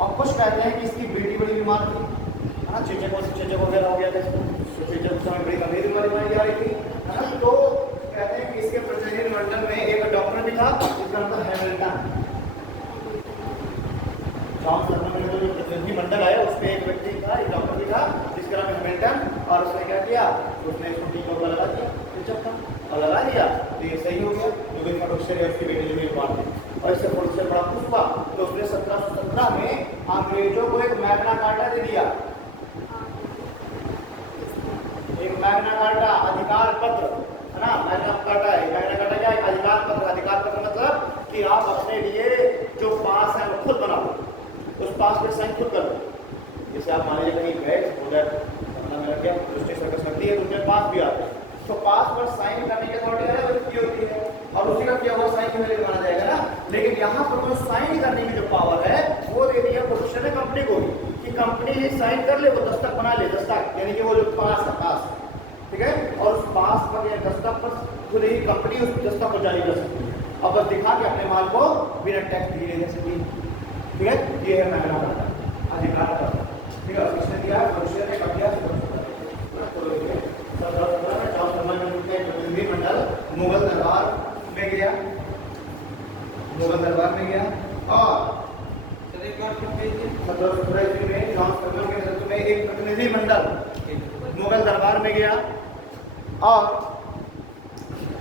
और कुछ कहते हैं कि इसकी बेटी बड़ी बीमार थी, है ना, चेचक वगैरह हो गया था इसको, तो चेचक उस समय बड़ी गंभीर बीमारी मानी जा रही थी, है ना। तो कहते हैं कि इसके प्रतिनिधि मंडल में एक डॉक्टर भी था जिसका नाम था हैमिल्टन। जॉन सरमन में जो प्रतिनिधि मंडल है उसमें एक व्यक्ति था, एक डॉक्टर भी था जिसका नाम हैमिल्टन, और उसने क्या किया, उसने इसको टीका वगैरह लगा दिया, चेचक था और लगा दिया तो ये सही हो गया, क्योंकि फरुक्शर है उसकी बेटी जो बीमार थी और इससे फरुक्शर बड़ा खुश हुआ। तो उसने 1717 में अंग्रेजों को एक मैग्ना कार्टा दे दिया, एक मैग्ना कार्टा अधिकार पत्र, है ना। मैग्ना कार्टा है, मैग्ना कार्टा क्या है, अधिकार पत्र। अधिकार पत्र मतलब कि आप अपने लिए जो पास है वो खुद बनाओ, उस पास पे साइन खुद कर दो। जैसे आप मान लीजिए कहीं गए उधर में लग गया, दूसरी सर्कस लगती है तो उनके पास भी आते हैं, तो पास पर साइन करने की अथॉरिटी है उसकी होती है और उसी का किया हुआ साइन के लिए माना जाएगा ना। लेकिन यहाँ पर जो साइन करने की जो पावर है वो दे दिया प्रोफेसर ने कंपनी को कि कंपनी ही साइन कर ले, वो दस्तक बना ले, दस्तक यानी कि वो जो पास है पास, ठीक है, और उस पास पर या दस्तक पर खुद ही कंपनी उस दस्तक को जारी कर सकती है और बस दिखा के अपने माल को बिना टैक्स दिए दे सकती है, ठीक है। ये है मैग्ना कार्टा अधिकार पत्र, ठीक है। किसने दिया, प्रोफेसर ने कब दिया, प्रतिनिधि मंडल मुगल दरबार में गया, मुगल दरबार में गया और 1717 ईस्वी में जॉन सरमन के नेतृत्व में एक प्रतिनिधि मंडल मुगल दरबार में गया और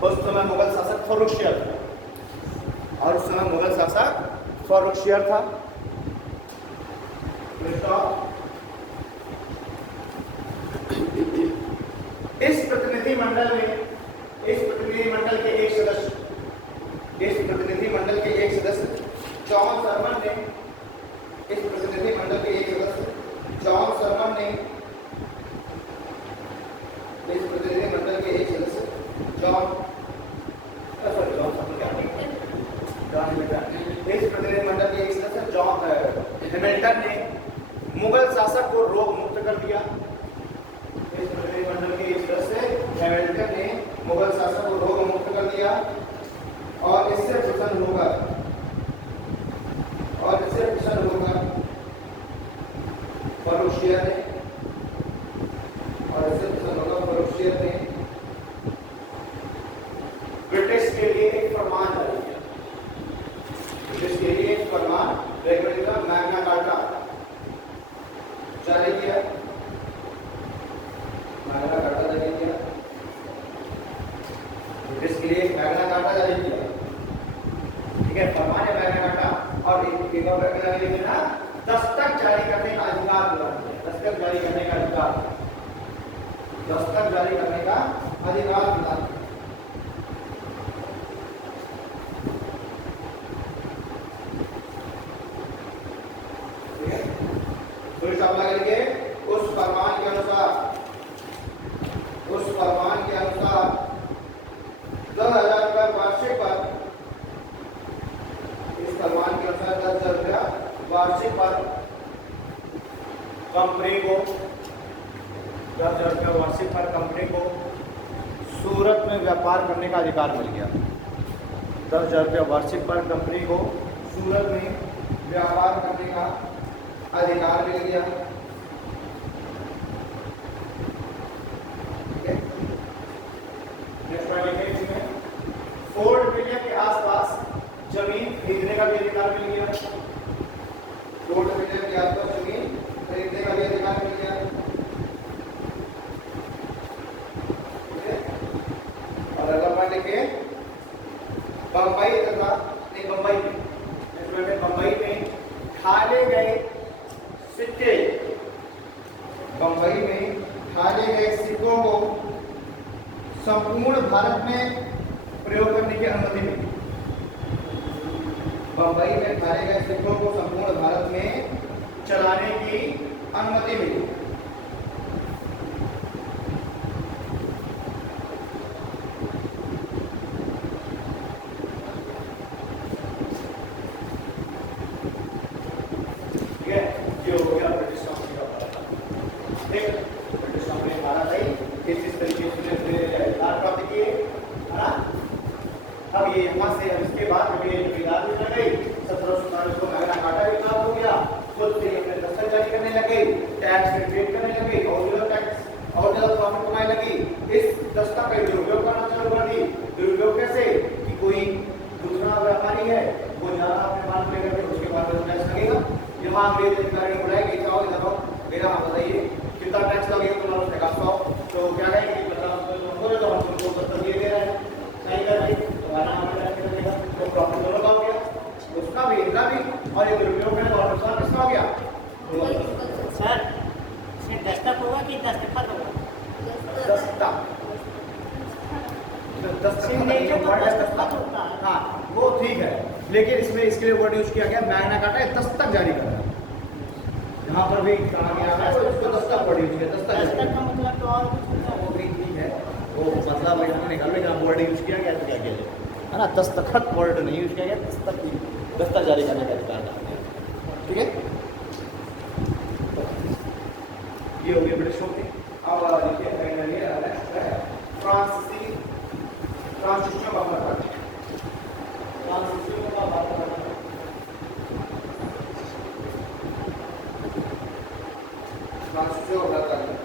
उस समय मुगल शासक फर्रुखशियर था, और उस समय मुगल शासक फर्रुखशियर था। इस प्रतिनिधि मंडल में, इस प्रतिनिधि मंडल के एक सदस्य, इस प्रतिनिधि मंडल के एक सदस्य जॉन सरमन ने, इस प्रतिनिधि मंडल के एक सदस्य जॉन सरमन ने, इस प्रतिनिधि मंडल के एक सदस्य जॉन इस प्रतिनिधि मंडल के एक सदस्य जॉन हैमिल्टन ने मुगल शासक को रोग मुक्त कर दिया। इस प्रतिनिधि मंडल के एक सदस्य हैमिल्टन ने मुगल शासक को रोग मुक्त कर दिया और इससे प्रसन्न होकर फर्रुखशियर ने, ब्रिटिश के लिए एक फरमान जारी किया, ब्रिटिश के लिए एक फरमान मैग्ना कार्टा जारी किया, मैग्ना कार्टा जारी किया, ब्रिटिश के लिए एक मैग्ना कार्टा जारी किया, ठीक है। फरमान है मैग्ना कार्टा और एक ना दस्तक जारी करने का अधिकार प्रदान किया, दस्तक जारी करने का अधिकार, दस्तक जारी करने का अधिकार प्रदान किया। उस फरमान के अनुसार 10,000 रुपया वार्षिक पर, इस फरमान के अनुसार 10,000 रुपया वार्षिक पर कंपनी को, 10,000 रुपया वार्षिक पर कंपनी को सूरत में व्यापार करने का अधिकार मिल गया। 10,000 रुपया वार्षिक पर कंपनी को सूरत में व्यापार करने का अधिकार मिल गया। फोर्ट विलियम के आसपास जमीन खरीदने का भी अधिकार मिल गया, फोर्ट विलियम के आसपास जमीन खरीदने का भी अधिकार मिल गया, और अगला पॉइंट लिखिए, बंबई तथा बंबई में ढाले गए सिक्के, बंबई में ढाले गए सिक्कों को संपूर्ण भारत में प्रयोग करने की अनुमति मिली, बंबई में ढाले गए सिक्कों को संपूर्ण भारत में चलाने की अनुमति मिली। इसके बाद जब ये जमींदार भी बन गई 1747 को मैग्ना कार्टा भी प्राप्त हो गया, खुद दस्तक जारी करने लगे, टैक्स रिपेट करने लगे और जो टैक्स और ज्यादा प्रॉफिट कमाने लगी। इस दस्तक का दुरुपयोग करना शुरू कर दी। दुरुपयोग कैसे कि कोई दूसरा व्यापारी है वो ज्यादा अपने माल लेकर के उसके बाद में टैक्स लगेगा। यहाँ अंग्रेज अधिकारी ने बुलाया कि जाओ इधर आओ, मेरा हाँ बताइए कितना टैक्स लगेगा तुम्हारा, उसने कहा 100। तो क्या कहेंगे कि तुमको तो हम तुमको 70 ये दे रहे हैं, सही कर दी तुम्हारा हमें टैक्स लगेगा। तो प्रॉफिट दोनों का हो गया, उसका भी इनका भी, और ये दुरुपयोग करने का और नुकसान किसका हो गया? सर इसमें दस्तक होगा कि दस्तखत होगा? दस्तक हाँ वो ठीक है, लेकिन इसमें इसके लिए वर्ड यूज किया गया मैग्ना कार्टा है दस्तक जारी करना। यहाँ पर भी कहा गया है तो इसको दस्तक वर्ड यूज किया। दस्तक का मतलब तो और कुछ होता है? वो भी ठीक है, वो मतलब यहाँ निकाल में जहाँ वर्ड यूज किया गया तो क्या किया जाए है ना, दस्तखत वर्ड नहीं यूज किया गया, दस्तक जारी करने का अधिकार डालते हैं। ठीक है, ये हो गया ब्रिटिश होते। अब देखिए फ्रांसीसी ट्रांसटिट्यूशन का बात करते हैं। ट्रांसटिट्यूशन का बात करते हैं। ट्रांसटिट्यूशन का बात करते हैं।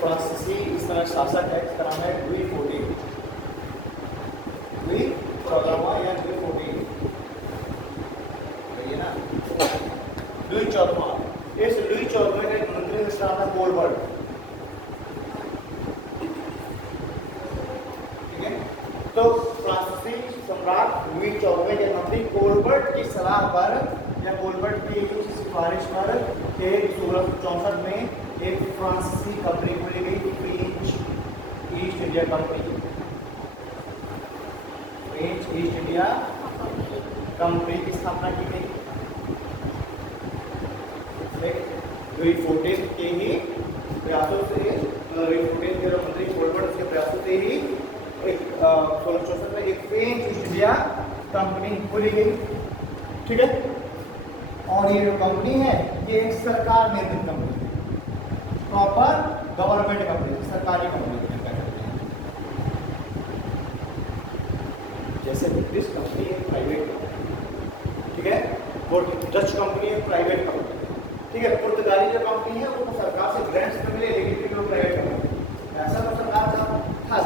फ्रांसीसी इस तरह शासक है, इसका नाम है लुई 14, लुई 14वां या लुई 14, ये ना लुई 14वां। इस लुई 14वें का एक मंत्री जिसका नाम है कोलबर्ट। ठीक है, तो फ्रांसीसी सम्राट लुई 14वें के मंत्री कोलबर्ट की सलाह पर या कोलबर्ट की सिफारिश पर 1664 में एक फ्रांसीसी कंपनी खोली गई, French east India company. French east India company की स्थापना की गई। लुई 14 के ही प्रयासों से, लुई 14 के मंत्री कोलबर्ट के प्रयासों से ही एक 1664 में एक फ्रेंच ईस्ट इंडिया कंपनी खोली गई। ठीक है, और ये जो कंपनी है ये एक सरकार निर्मित कंपनी है, प्रॉपर गवर्नमेंट कंपनी, सरकारी कंपनी कहते हैं। जैसे ब्रिटिश कंपनी एक प्राइवेट कंपनी, ठीक है, वो डच कंपनी एक प्राइवेट कंपनी, ठीक है, पुर्तगाली जो कंपनी है वो सरकार से ग्रांट्स में मिले लेकिन फिर वो प्राइवेट कंपनी। ऐसा तो सरकार था,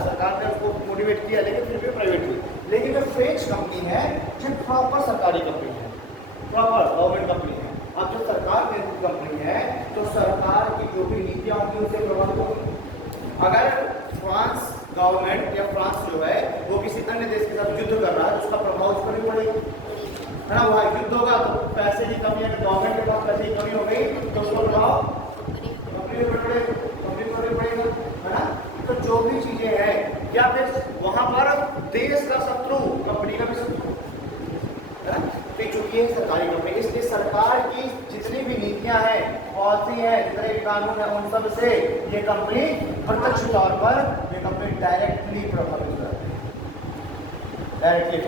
सरकार ने उसको मोटिवेट किया लेकिन फिर भी प्राइवेट हुई। लेकिन जो फ्रेंच कंपनी है जो प्रॉपर सरकारी कंपनी है, प्रॉपर गवर्नमेंट कंपनी है। अब जो सरकार निर्मित कंपनी है तो सरकार की जो भी नीतियां होंगी उससे प्रभावित होगी। अगर फ्रांस गवर्नमेंट या फ्रांस जो है वो किसी अन्य देश के साथ युद्ध कर रहा है तो उसका प्रभाव उस पर भी पड़ेगा, है ना। वहाँ युद्ध होगा तो पैसे की कमी, अगर गवर्नमेंट के पास पैसे की कमी हो गई तो उसका प्रभाव कंपनी पर भी पड़ेगा, है ना। तो जो भी चीजें हैं या फिर वहां पर देश का शत्रु कंपनी का भी शत्रु, है ना। चूंकि ये सरकारी कंपनी, इसलिए सरकार की जितनी भी नीतियां हैं, पॉलिसी है, जितने भी कानून है, उन सब से ये कंपनी प्रत्यक्ष तौर पर ये कंपनी डायरेक्टली प्रभावित करती है, डायरेक्टली।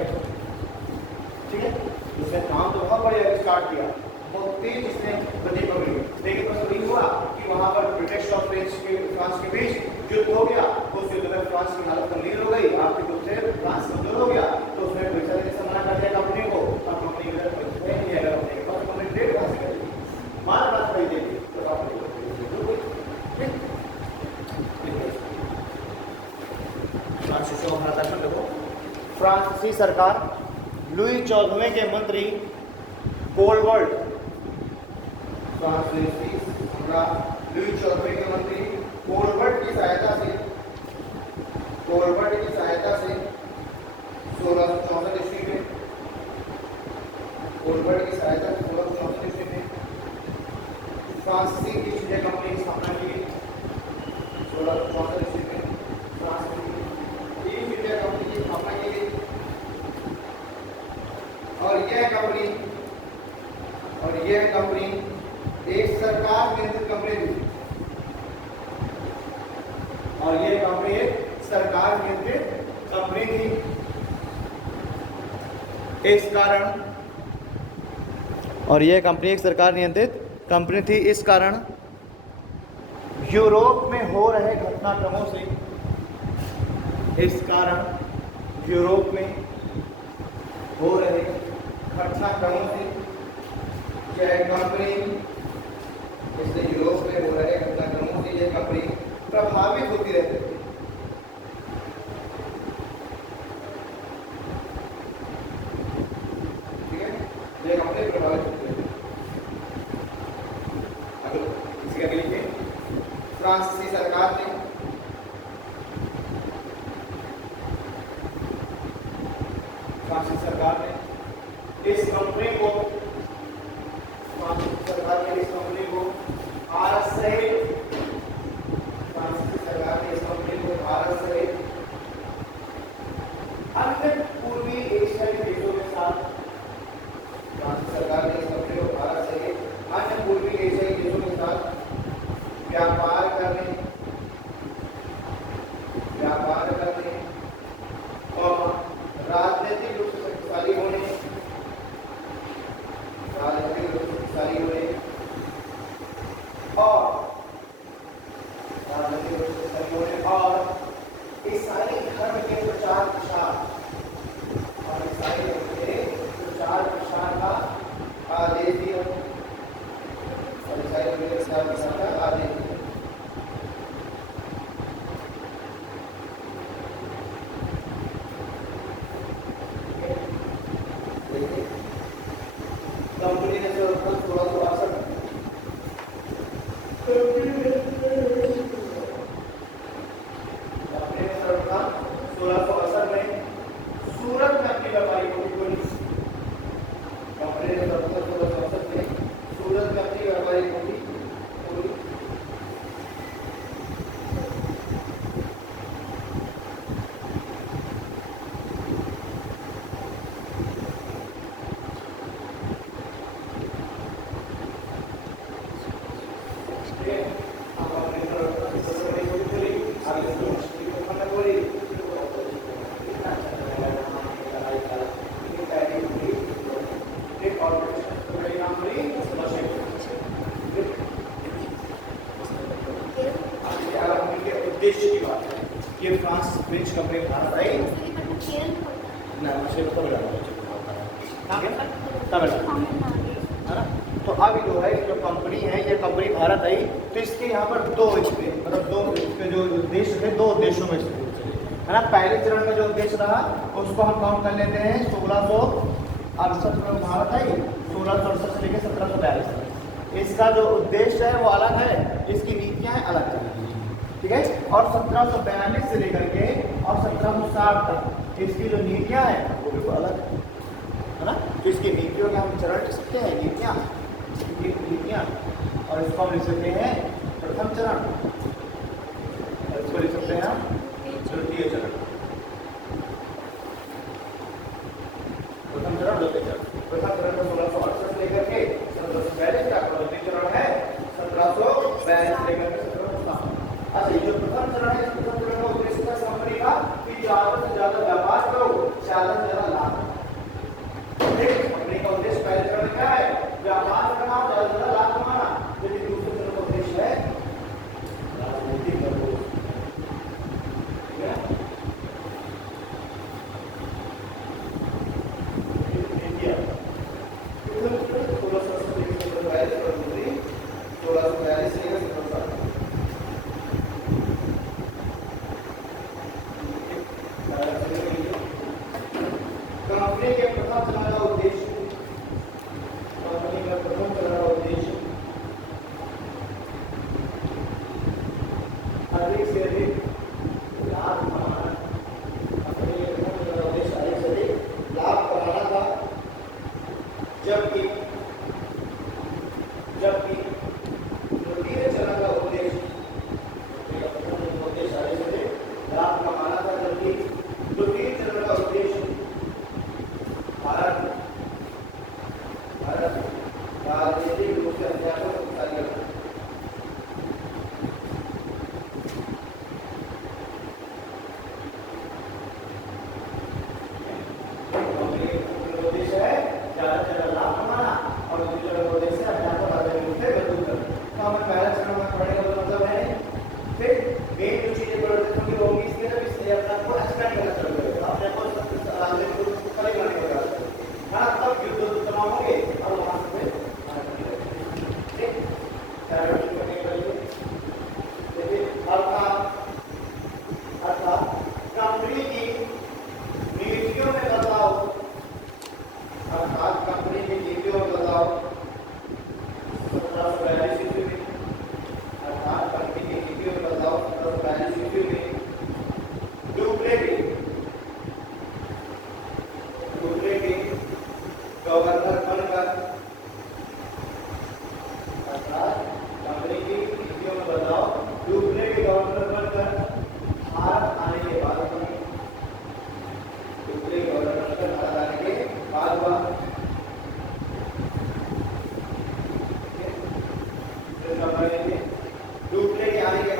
ठीक है, उसने काम तो बहुत बढ़िया स्टार्ट किया, बहुत तेज इसने गति पकड़ी, लेकिन बस वही हुआ कि वहां पर ब्रिटिश और फ्रांस के बीच युद्ध हो गया। उस युद्ध में फ्रांस की हालत गंभीर हो गई, आर्थिक रूप से फ्रांस कमजोर हो गया, तो उसने पैसा देने से मना कर दिया कंपनी को। अब कंपनी के पास पैसे नहीं है, कंपनी ट्रेड कहां से करेगी, माल बात खरीद देगी तो कंपनी देखो। फ्रांसीसी सरकार लुई 14वें के मंत्री कोलबर्ट, फ्रांसीसी सम्राट लुई 14वें के मंत्री कोलबर्ट की सहायता से 1664 ईस्वी में, कोलबर्ट की सहायता से 1664 ईस्वी में फ्रांसीसी ईस्ट इंडिया कंपनी की स्थापना की गई। 1664 ईस्वी में फ्रांसीसी ईस्ट इंडिया कंपनी की स्थापना की गई और यह कंपनी एक सरकार नियंत्रित कंपनी थी, और यह कंपनी एक सरकार नियंत्रित कंपनी थी। इस कारण, और यह कंपनी एक सरकार नियंत्रित कंपनी थी, इस कारण यूरोप में हो रहे घटनाक्रमों से, इस कारण यूरोप में हो रहे घटनाक्रमों से यह कंपनी, इसलिए यूरोप में हो रहे घटनाक्रमों से यह कंपनी प्रभावित होती रहती है। ठीक है, यह कंपनी प्रभावित होती है। अगर किसी का लिखिए, फ्रांसीसी सरकार ने इस कंपनी को भारत सहित अन्य पूर्वी एशियाई देशों के साथ, फ्रांसीसी सरकार ने इस कंपनी को भारत सहित अन्य पूर्वी एशियाई देशों के साथ व्यापार करने और राजनीतिक रूप से शक्तिशाली होने और ईसाई धर्म के प्रचार प्रसार का आदेश दिया, कंपनी ने थोड़ा सा असर में सूरत में अपनी व्यापारी कोठी खोली। कंपनी ने सूरत में अपनी व्यापारी कोठी खोली। उद्देश्य की बात है कि फ्रांस फ्रेंच कंपनी भारत आई ना, मुझे है ना। तो अब जो है, जो कंपनी है, ये कंपनी भारत आई, तो इसके यहाँ पर दो इसके जो उद्देश्य थे, दो उद्देश्यों में से है ना। पहले चरण में जो उद्देश्य रहा उसको हम काउंट कर लेते हैं 1668 में भारत आई, 1668 से लेकर 1742 तक। इसका जो उद्देश्य है वो अलग है, इसकी नीतियां अलग है, ठीक है। और 1742 से लेकर के और 1760 तक इसकी जो नीतियां हैं वो बिल्कुल अलग है ना। तो इसकी नीतियों के हम चरण लिख सकते हैं, नीतियां, और इसको हम लिख सकते हैं प्रथम चरण, और इसको लिख सकते हैं हम तृतीय चरण। प्रथम चरण, द्वितीय चरण। प्रथम चरण में 1668 से लेकर के 1742 तक, और द्वितीय चरण है 1742 से लेकर के 1760। अच्छा, ये जो प्रथम चरण है, प्रथम चरण का उद्देश्य था कंपनी का कि ज्यादा से ज्यादा व्यापार करो, ज्यादा से ज्यादा लाभ। कंपनी का उद्देश्य पहले चरण में क्या है? व्यापार करना, ज्यादा से ज्यादा लाभ कमाना। लेकिन दूसरे चरण का उद्देश्य है राजनीतिक करो, ठीक है। इंडिया 1642 से लेकर 1642 से लेकर 1760। कंपनी के प्रथम चरण का उद्देश्य, अधिक से अधिक लाभ कमाना। कंपनी के प्रथम चरण का उद्देश्य अधिक से अधिक लाभ कमाना था, जबकि द्वितीय चरण का उद्देश्य, अधिक से अधिक लाभ कमाना था, जबकि द्वितीय चरण का उद्देश्य भारत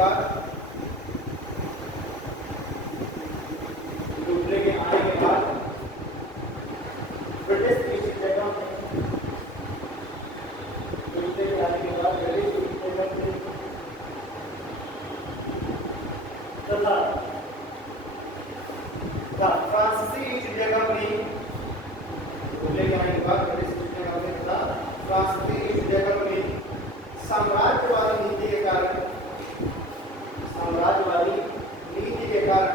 बाद डुप्ले के आने के बाद British East India Company, Dupleix के आने के बाद ब्रिटिश ईस्ट इंडिया कंपनी तथा फ्रांसीसी ईस्ट इंडिया कंपनी, डुप्ले के आने के बाद ब्रिटिश ईस्ट इंडिया कंपनी तथा फ्रांसीसी ईस्ट इंडिया कंपनी साम्राज्यवादी नीति के कारण, साम्राज्यवादी नीति के कारण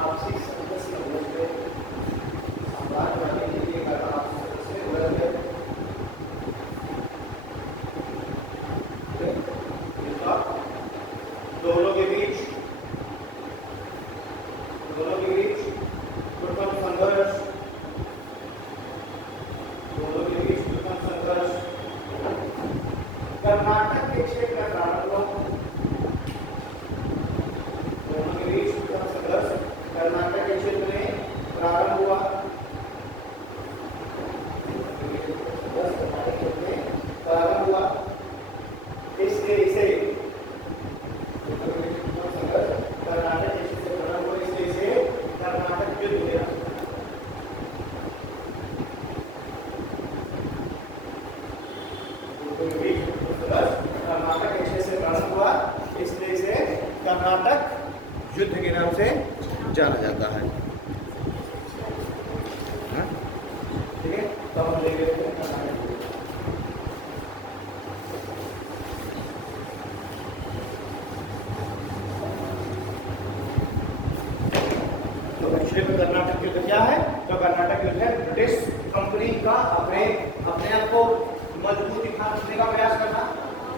आपसी सदस्य हो गए, साम्राज्यवादी नीति के कारण आपसी सदस्य हो गए। दोनों के बीच प्रथम संघर्ष, दोनों के बीच प्रथम संघर्ष कर्नाटक के क्षेत्र में प्रारंभ हुआ। दोनों के बीच प्रथम संघर्ष कर्नाटक के क्षेत्र में प्रारंभ हुआ। प्रारंभ हुआ, इसलिए इसे संघर्ष कर्नाटक के क्षेत्र में प्रारंभ हुआ, इसलिए इसे कर्नाटक युद्ध हुआ। कर्नाटक क्षेत्र से प्रारंभ हुआ, इसलिए इसे कर्नाटक युद्ध के नाम से जाना जाता है। ठीक है, तो हम देख लेते हैं कर्नाटक युद्ध। तो एक्चुअली में कर्नाटक युद्ध क्या है? तो कर्नाटक युद्ध है ब्रिटिश कंपनी का अपने आप को मजबूत दिखाने का प्रयास करना।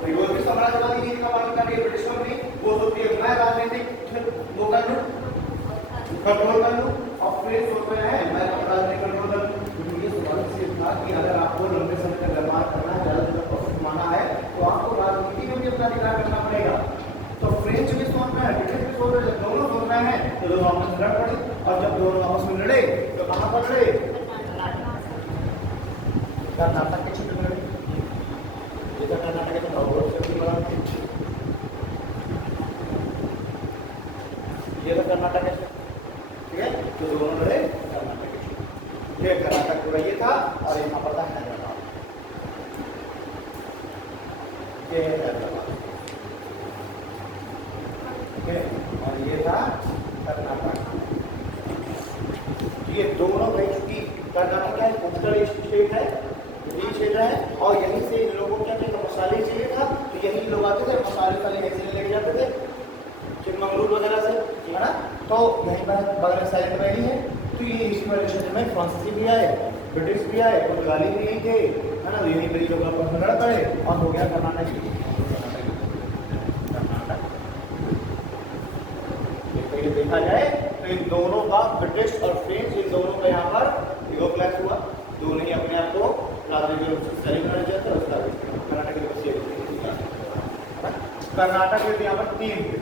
यूरोपीय साम्राज्यवादी नीति का पालन कर रही है ब्रिटिश कंपनी, वो सोचती है मैं राजनीतिक वो कर लूं, कंट्रोल कर लूं, और फिर सोच रहे हैं मैं राजनीतिक कंट्रोल कर लूं। क्योंकि ये सवाल से था कि अगर आपको लंबे समय तक व्यवहार करना है, ज्यादा तक प्रॉफिट कमाना है, तो आपको राजनीति में भी अपना अधिकार करना पड़ेगा। तो फ्रेंच भी सोच रहे हैं, ब्रिटिश भी सोच रहे हैं, जब दोनों सोच रहे हैं तो दोनों आपस में लड़ पड़े, और जब दोनों आपस में लड़े तो कहां पर लड़े? कर्नाटक के क्षेत्र में लड़े। कर्नाटक के भौगोलिक सबसे बड़ा, ये तो कर्नाटक है, ठीक है। तो दोनों लड़े कर्नाटक के क्षेत्र, ये कर्नाटक पूरा ये था, और यहाँ पर था हैदराबाद, ये हैदराबाद, ठीक है, और ये था कर्नाटक। ये दोनों भाई, चूंकि कर्नाटक है कोस्टल स्टेट है, क्षेत्र है, और यहीं से इन लोगों को क्या मसाले चाहिए था, तो यही लोग आते थे, मसाले यहीं से लेके जाते थे चिकमंगलूर वगैरह से, है ना। तो यहीं पर बगल साइड वैली है, तो ये इस क्षेत्र में फ्रांसीसी भी आए, ब्रिटिश भी आए, पुर्तगाली भी यहीं थे, है ना। यहीं पर लोग आपस में लड़ पड़े और हो गया कर्नाटक। तो ये देखा जाए तो इन दोनों का, ब्रिटिश और फ्रेंच, इन दोनों का यहाँ पर ईगो क्लैश हुआ। दोनों ही अपने आप को राजनीतिक रूप से सही बनाना चाहते हैं। उसका कर्नाटक के बच्चे कर्नाटक युद्ध यहाँ पर 3 थे।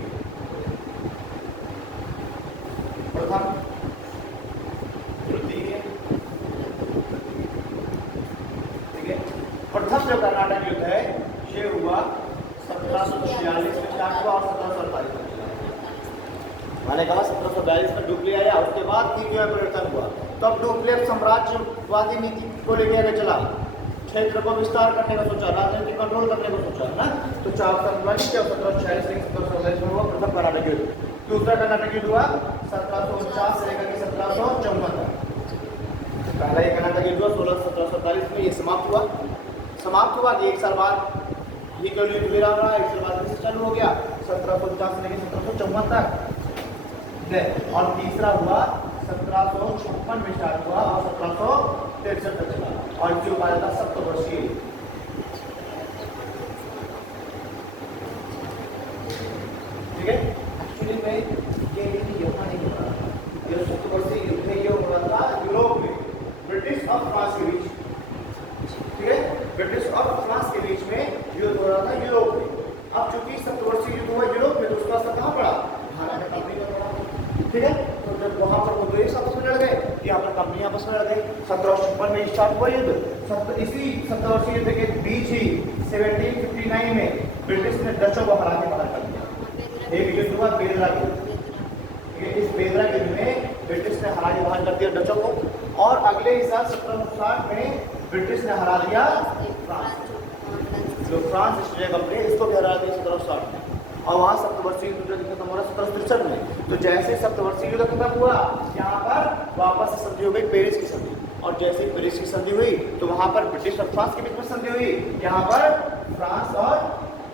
प्रथम ठीक है, प्रथम जो कर्नाटक युद्ध है ये हुआ 1746 में स्टार्ट हुआ और 1748 में, मैंने कहा 1742 में डुप्ले आया, उसके बाद 3 जो है परिवर्तन हुआ। तब डुप्ले साम्राज्यवादी नीति को लेकर आगे चला, क्षेत्र को विस्तार करने का सोचा, राजनीतिक कंट्रोल करने को सोचा, है ना। तो 1746 से 1747 में हुआ प्रथम कर्नाटक युद्ध। दूसरा कर्नाटक युद्ध हुआ 1749 से लेकर 1754 तक। पहला ये कर्नाटक युद्ध हुआ 1747 में, ये समाप्त हुआ कि 1 साल बाद ये युद्ध विराम रहा, 1 साल बाद फिर चालू हो गया 1750 से लेकर 1754 तक। और तीसरा हुआ 1756 में स्टार्ट हुआ और 1763 तक चला, और जो पाया था सप्तवर्षीय। ठीक है, एक्चुअली में ये यहाँ नहीं हो रहा था, ये सप्तवर्षीय युद्ध ये हो रहा था यूरोप में, ब्रिटिश और फ्रांस के बीच। ठीक है, ब्रिटिश और फ्रांस के बीच में युद्ध हो रहा था यूरोप में। अब चूंकि सप्तवर्षीय युद्ध हुआ यूरोप में, तो उसका असर कहाँ पड़ा? भारत में कंपनी का पड़ा। ठीक है, तो जब वहां पर वो देश आपस में लड़ गए, यहाँ पर कंपनी आपस में लड़ गई। 17 1756 में स्टार्ट हुआ युद्ध। इसी 70 वर्षीय युद्ध के बीच ही 1759 में ब्रिटिश ने डचों को हरा के बाहर कर दिया। एक युद्ध हुआ बेदरा युद्ध, ठीक है। इस बेदरा युद्ध में ब्रिटिश ने हरा के बाहर कर दिया डचों को, और अगले ही साल 1760 में ब्रिटिश ने हरा दिया फ्रांस, जो फ्रांस ईस्ट इंडिया कंपनी, इसको भी हरा दिया 1760 में। और वहाँ सप्तवर्षीय युद्ध खत्म हो रहा 1763 में। तो जैसे सप्तवर्षीय युद्ध खत्म हुआ, यहाँ पर वापस से संधि हो गई पेरिस की संधि, और जैसे पेरिस की संधि हुई तो वहाँ पर ब्रिटिश और फ्रांस के बीच में संधि हुई। यहाँ पर फ्रांस और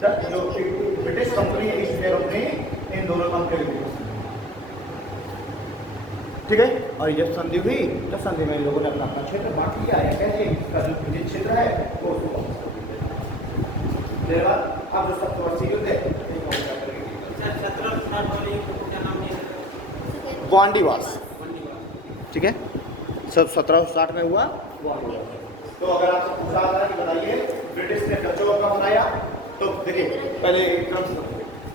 जो ब्रिटिश कंपनी है ईस्ट इंडिया कंपनी, इन दोनों कंपनी के बीच, ठीक है। और जब संधि हुई तो संधि में लोगों ने अपना अपना क्षेत्र बांट लिया है, कैसे जो क्षेत्र है वो उसको अब जो सप्तवर्षीय युद्ध है वांडीवास, ठीक है, सब 1760 में हुआ वांडीवास। तो अगर आपसे पूछा था कि बताइए ब्रिटिश ने डचों को कब हराया, तो देखिए पहले एक क्रम से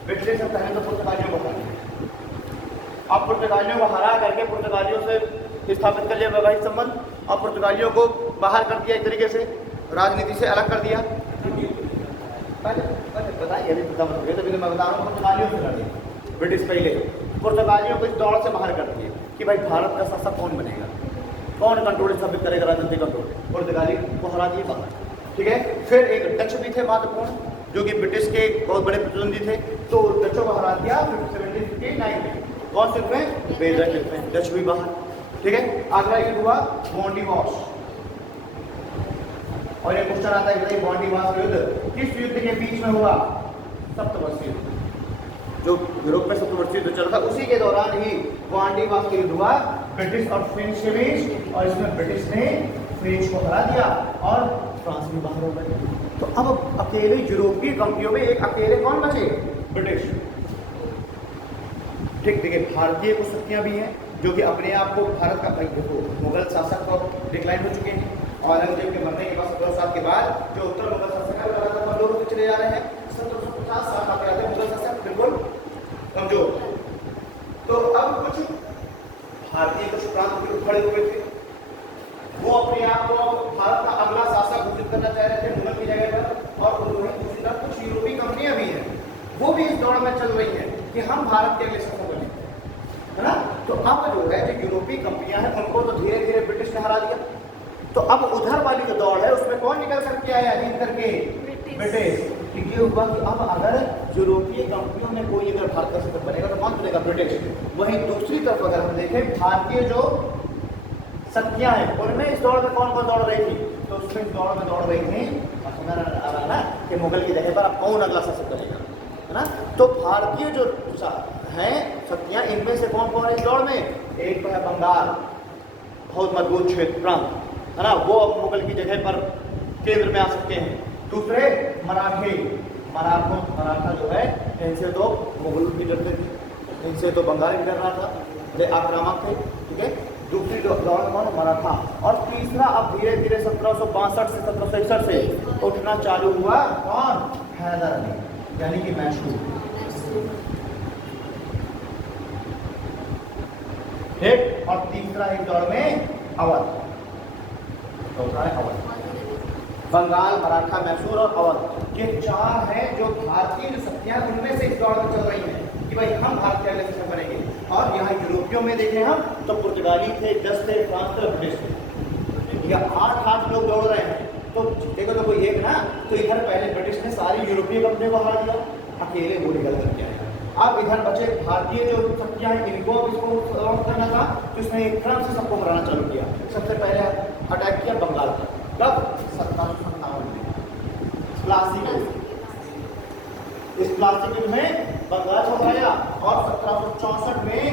ब्रिटिश ने पहले तो पुर्तगालियों को हराया। अब पुर्तगालियों को हरा करके पुर्तगालियों से स्थापित कर लिया वैवाहिक संबंध, और पुर्तगालियों को बाहर कर दिया, एक तरीके से राजनीति से अलग कर दिया। बताइए अभी खत्म हो गया, तभी तो मैं बता रहा हूँ पुर्तगालियों से लड़े ब्रिटिश। पहले पुर्तगालियों को इस दौड़ से बाहर कर दिए कि भाई भारत का शासक कौन बनेगा, कौन कंट्रोल स्थापित करेगा, राजनीतिक कंट्रोल, पुर्तगाली को हरा दिए बाहर, ठीक है। फिर एक डच भी थे महत्वपूर्ण, जो कि ब्रिटिश के बहुत बड़े प्रतिद्वंदी थे, तो डचों को हरा दिया 1759 में। कौन से में बेदरा युद्ध में, डच भी बाहर, ठीक है। अगला युद्ध हुआ वांडीवास, और एक क्वेश्चन आता है कि वांडीवास युद्ध किस युद्ध के बीच में हुआ, सप्तवर्षीय युद्ध, जो यूरोप में सप्तवर्षीय युद्ध चल रहा था उसी के दौरान ही वांडीवास का युद्ध हुआ ब्रिटिश और फ्रेंच के बीच, और इसमें ब्रिटिश ने फ्रेंच को हरा दिया और फ्रांस भी बाहर हो गए। तो अब अकेले यूरोपीय कंट्रियों में एक अकेले कौन बचे, ब्रिटिश, ठीक। देखिए भारतीय कुछ शक्तियां भी हैं जो कि अपने आप को भारत का, देखो मुगल शासक तो डिक्लाइन हो चुके हैं, औरंगजेब के मरने के बाद 17 साल के बाद जो उत्तर मुगल शासक है वो लगातार कमजोर होते चले जा रहे हैं। 1750 साल का कहते हैं मुगल शासक बिल्कुल कमजोर। तो अब कुछ भारतीय कुछ प्रांत खड़े हुए थे, वो अपने आप को भारत का अगला शासक घोषित करना चाह रहे थे मुगल की जगह पर, और वहीं दूसरी तरफ कुछ यूरोपीय कंपनियां भी हैं, वो भी इस दौड़ में चल रही हैं कि हम भारत के अगले शासक बने, है ना। तो अब जो है जो यूरोपीय कंपनियां हैं उनको तो धीरे धीरे ब्रिटिश ने हरा दिया। तो अब उधर वाली जो दौड़ है उसमें कौन निकल करके आया जीत करके, ब्रिटिश। ये हुआ कि अब अगर यूरोपीय कंपनियों में कोई अगर भारत का शासक बनेगा तो कौन बनेगा, ब्रिटिश। वहीं दूसरी तरफ अगर हम देखें भारतीय जो शक्तियां हैं उनमें इस दौड़ में कौन कौन दौड़ रही थी, तो उसमें इस दौड़ में दौड़ रही थी ना कि मुगल की जगह पर अब कौन अगला शासक बनेगा, है ना। तो भारतीय जो हैं शक्तियां, इनमें से कौन कौन है इस दौड़ में, एक तो है बंगाल, बहुत मजबूत क्षेत्र प्रांत, है ना, वो अब मुगल की जगह पर केंद्र में आ सकते हैं। दूसरे मराठी, मराठा जो है इनसे तो मुगल भी डरते थे, इनसे तो बंगाल भी डर रहा था, ये आक्रामक थे, ठीक है। दूसरी दौड़ कौन, मराठा। और तीसरा अब धीरे धीरे 1762 से 1761 से उठना चालू हुआ कौन, हैदर अली, यानी कि मैसूर, ठीक। और तीसरा एक दौर में अवध, चौथा है अवध, बंगाल, मराठा, मैसूर और अवध, ये चार हैं जो भारतीय जो शक्तियां उनमें से इस दौर में चल रही हैं कि भाई हम भारत के अगले शासक बनेंगे। और यहाँ यूरोपियों में देखें हम तो पुर्तगाली थे, डच थे, फ्रांस थे, ब्रिटिश थे, या 8 लोग दौड़ रहे हैं। तो देखो तो कोई एक ना, तो इधर पहले ब्रिटिश ने सारी यूरोपीय कंपनियों को हरा दिया, अकेले वो निकल करके आए। अब इधर बचे भारतीय जो शक्तियां हैं इनको इसको करना था, तो इसने एक क्रम से सबको हराना चालू किया। सबसे पहले अटैक किया बंगाल पर, कब, 1757 में प्लासी में, इस प्लासी युद्ध में बंगाल को हराया, और 1764 में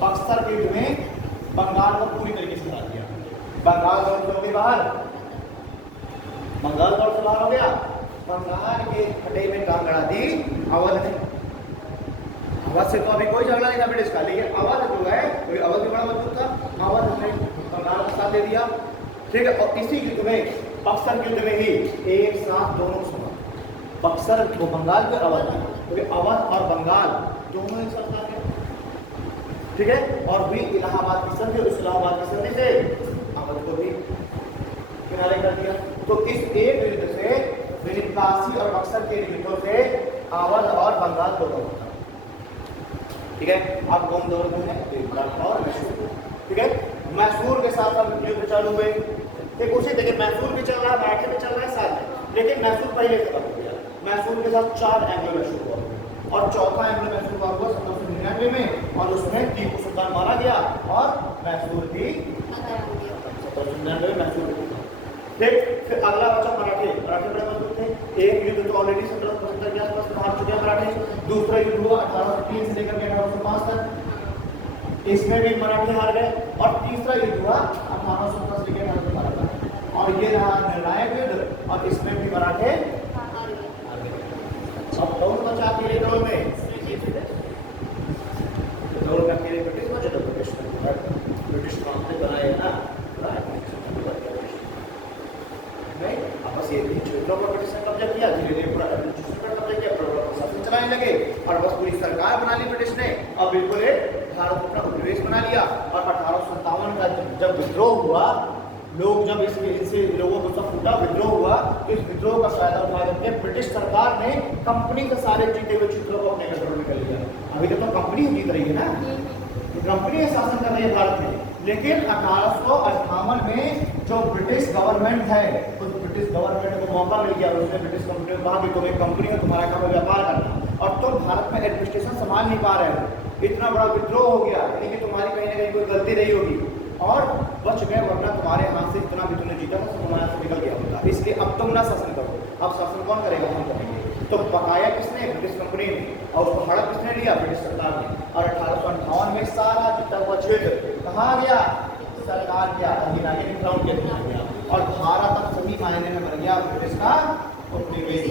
बक्सर के युद्ध में बंगाल को पूरी तरीके से हरा दिया। बंगाल दौड़ से बाहर, बंगाल दौड़ से बाहर हो गया, बंगाल के खड्डे में टांग अड़ा दी अवध ने। अवध से तो अभी कोई झगड़ा नहीं था ब्रिटिश का, लेकिन अवध जो है अवध भी बड़ा मजबूत था, अवध ने बंगाल का साथ दे दिया, ठीक है। और इसी युद्ध में, बक्सर के युद्ध में ही एक साथ दोनों सुना, बक्सर को बंगाल के अवध में, क्योंकि अवध और बंगाल दोनों एक साथ आ गए, ठीक है। और हुई इलाहाबाद की संधि, और इस इलाहाबाद की संधि से अवध को भी तो इस एक युद्ध से प्लासी और बक्सर के युद्धों से अवध और बंगाल दोनों होता। ठीक है, अब कौन दौर में है? और मैसूर। ठीक है, मैसूर के साथ अब युद्ध चालू हुए। ठीक, उसी देखिए मैसूर भी चल रहा है, मराठे भी चल रहा है साथ में, लेकिन मैसूर पहले खत्म हो गया। मैसूर के साथ 4 एंग्लो मैसूर वॉर हुए और चौथा एंग्लो मैसूर वॉर हुआ 1799 में, और उसमें टीपू सुल्तान मारा गया और मैसूर भी 1799 मैसूर भी। फिर अगला बचा मराठे। मराठे बड़े मजबूत थे। एक युद्ध तो ऑलरेडी 1775 के आसपास हार चुके हैं मराठे। दूसरा युद्ध हुआ 1803 से लेकर 1805 तक, इसमें भी मराठे हार गए। और तीसरा युद्ध हुआ 1817 से लेकर 1812 तक, और ये रहा निर्णायक युद्ध, और इसमें भी मराठे हार गए। अब कौन बचा अकेले दौर में? दौर में अकेले ब्रिटिश बचे। तो ब्रिटिश काउंसिल बनाए ना, नहीं, अब बस ये क्षेत्रों पर ब्रिटिश ने कब्जा किया, धीरे धीरे पूरा एडमिनिस्ट्रेशन पर कब्जा किया, प्रशासन चलाने लगे, और बस पूरी सरकार बना ली ब्रिटिश ने, और बिल्कुल एक भारत अपना उपनिवेश बना लिया। और 1857 का जब विद्रोह हुआ, लोग जब इससे लोगों को सब फूटा, विद्रोह हुआ, तो इस विद्रोह का फायदा उठा करके ब्रिटिश सरकार ने कंपनी के सारे जीते हुए क्षेत्रों को अपने कंट्रोल में कर लिया। अभी तक तो कंपनी जीत रही है ना, कंपनी शासन कर रही है भारत में। लेकिन 1858 में जो ब्रिटिश गवर्नमेंट है, उस ब्रिटिश गवर्नमेंट को मौका मिल गया, उसने ब्रिटिश कंपनी को कहा कि तुम एक कंपनी हो, तुम्हारा काम है व्यापार करना, और तुम भारत में एडमिनिस्ट्रेशन संभाल नहीं पा रहे हो, इतना बड़ा विद्रोह हो गया, यानी कि तुम्हारी कहीं ना कहीं कोई गलती रही होगी, और बच गए, वरना तुम्हारे हाथ से इतना भी तुमने जीता था, तुम्हारे हाथ से निकल गया होगा। इसलिए अब तुम ना शासन करो, अब शासन कौन करेगा? हम करेंगे। तो पकाया किसने? ब्रिटिश कंपनी ने, और उसको हड़प किसने लिया? ब्रिटिश सरकार ने। और 1858 में सारा जीता हुआ क्षेत्र कहाँ गया? सरकार के अधीन आ गया, क्राउन के अधीन आ गया, और भारत अब सही मायने में बन गया ब्रिटिश का उपनिवेश।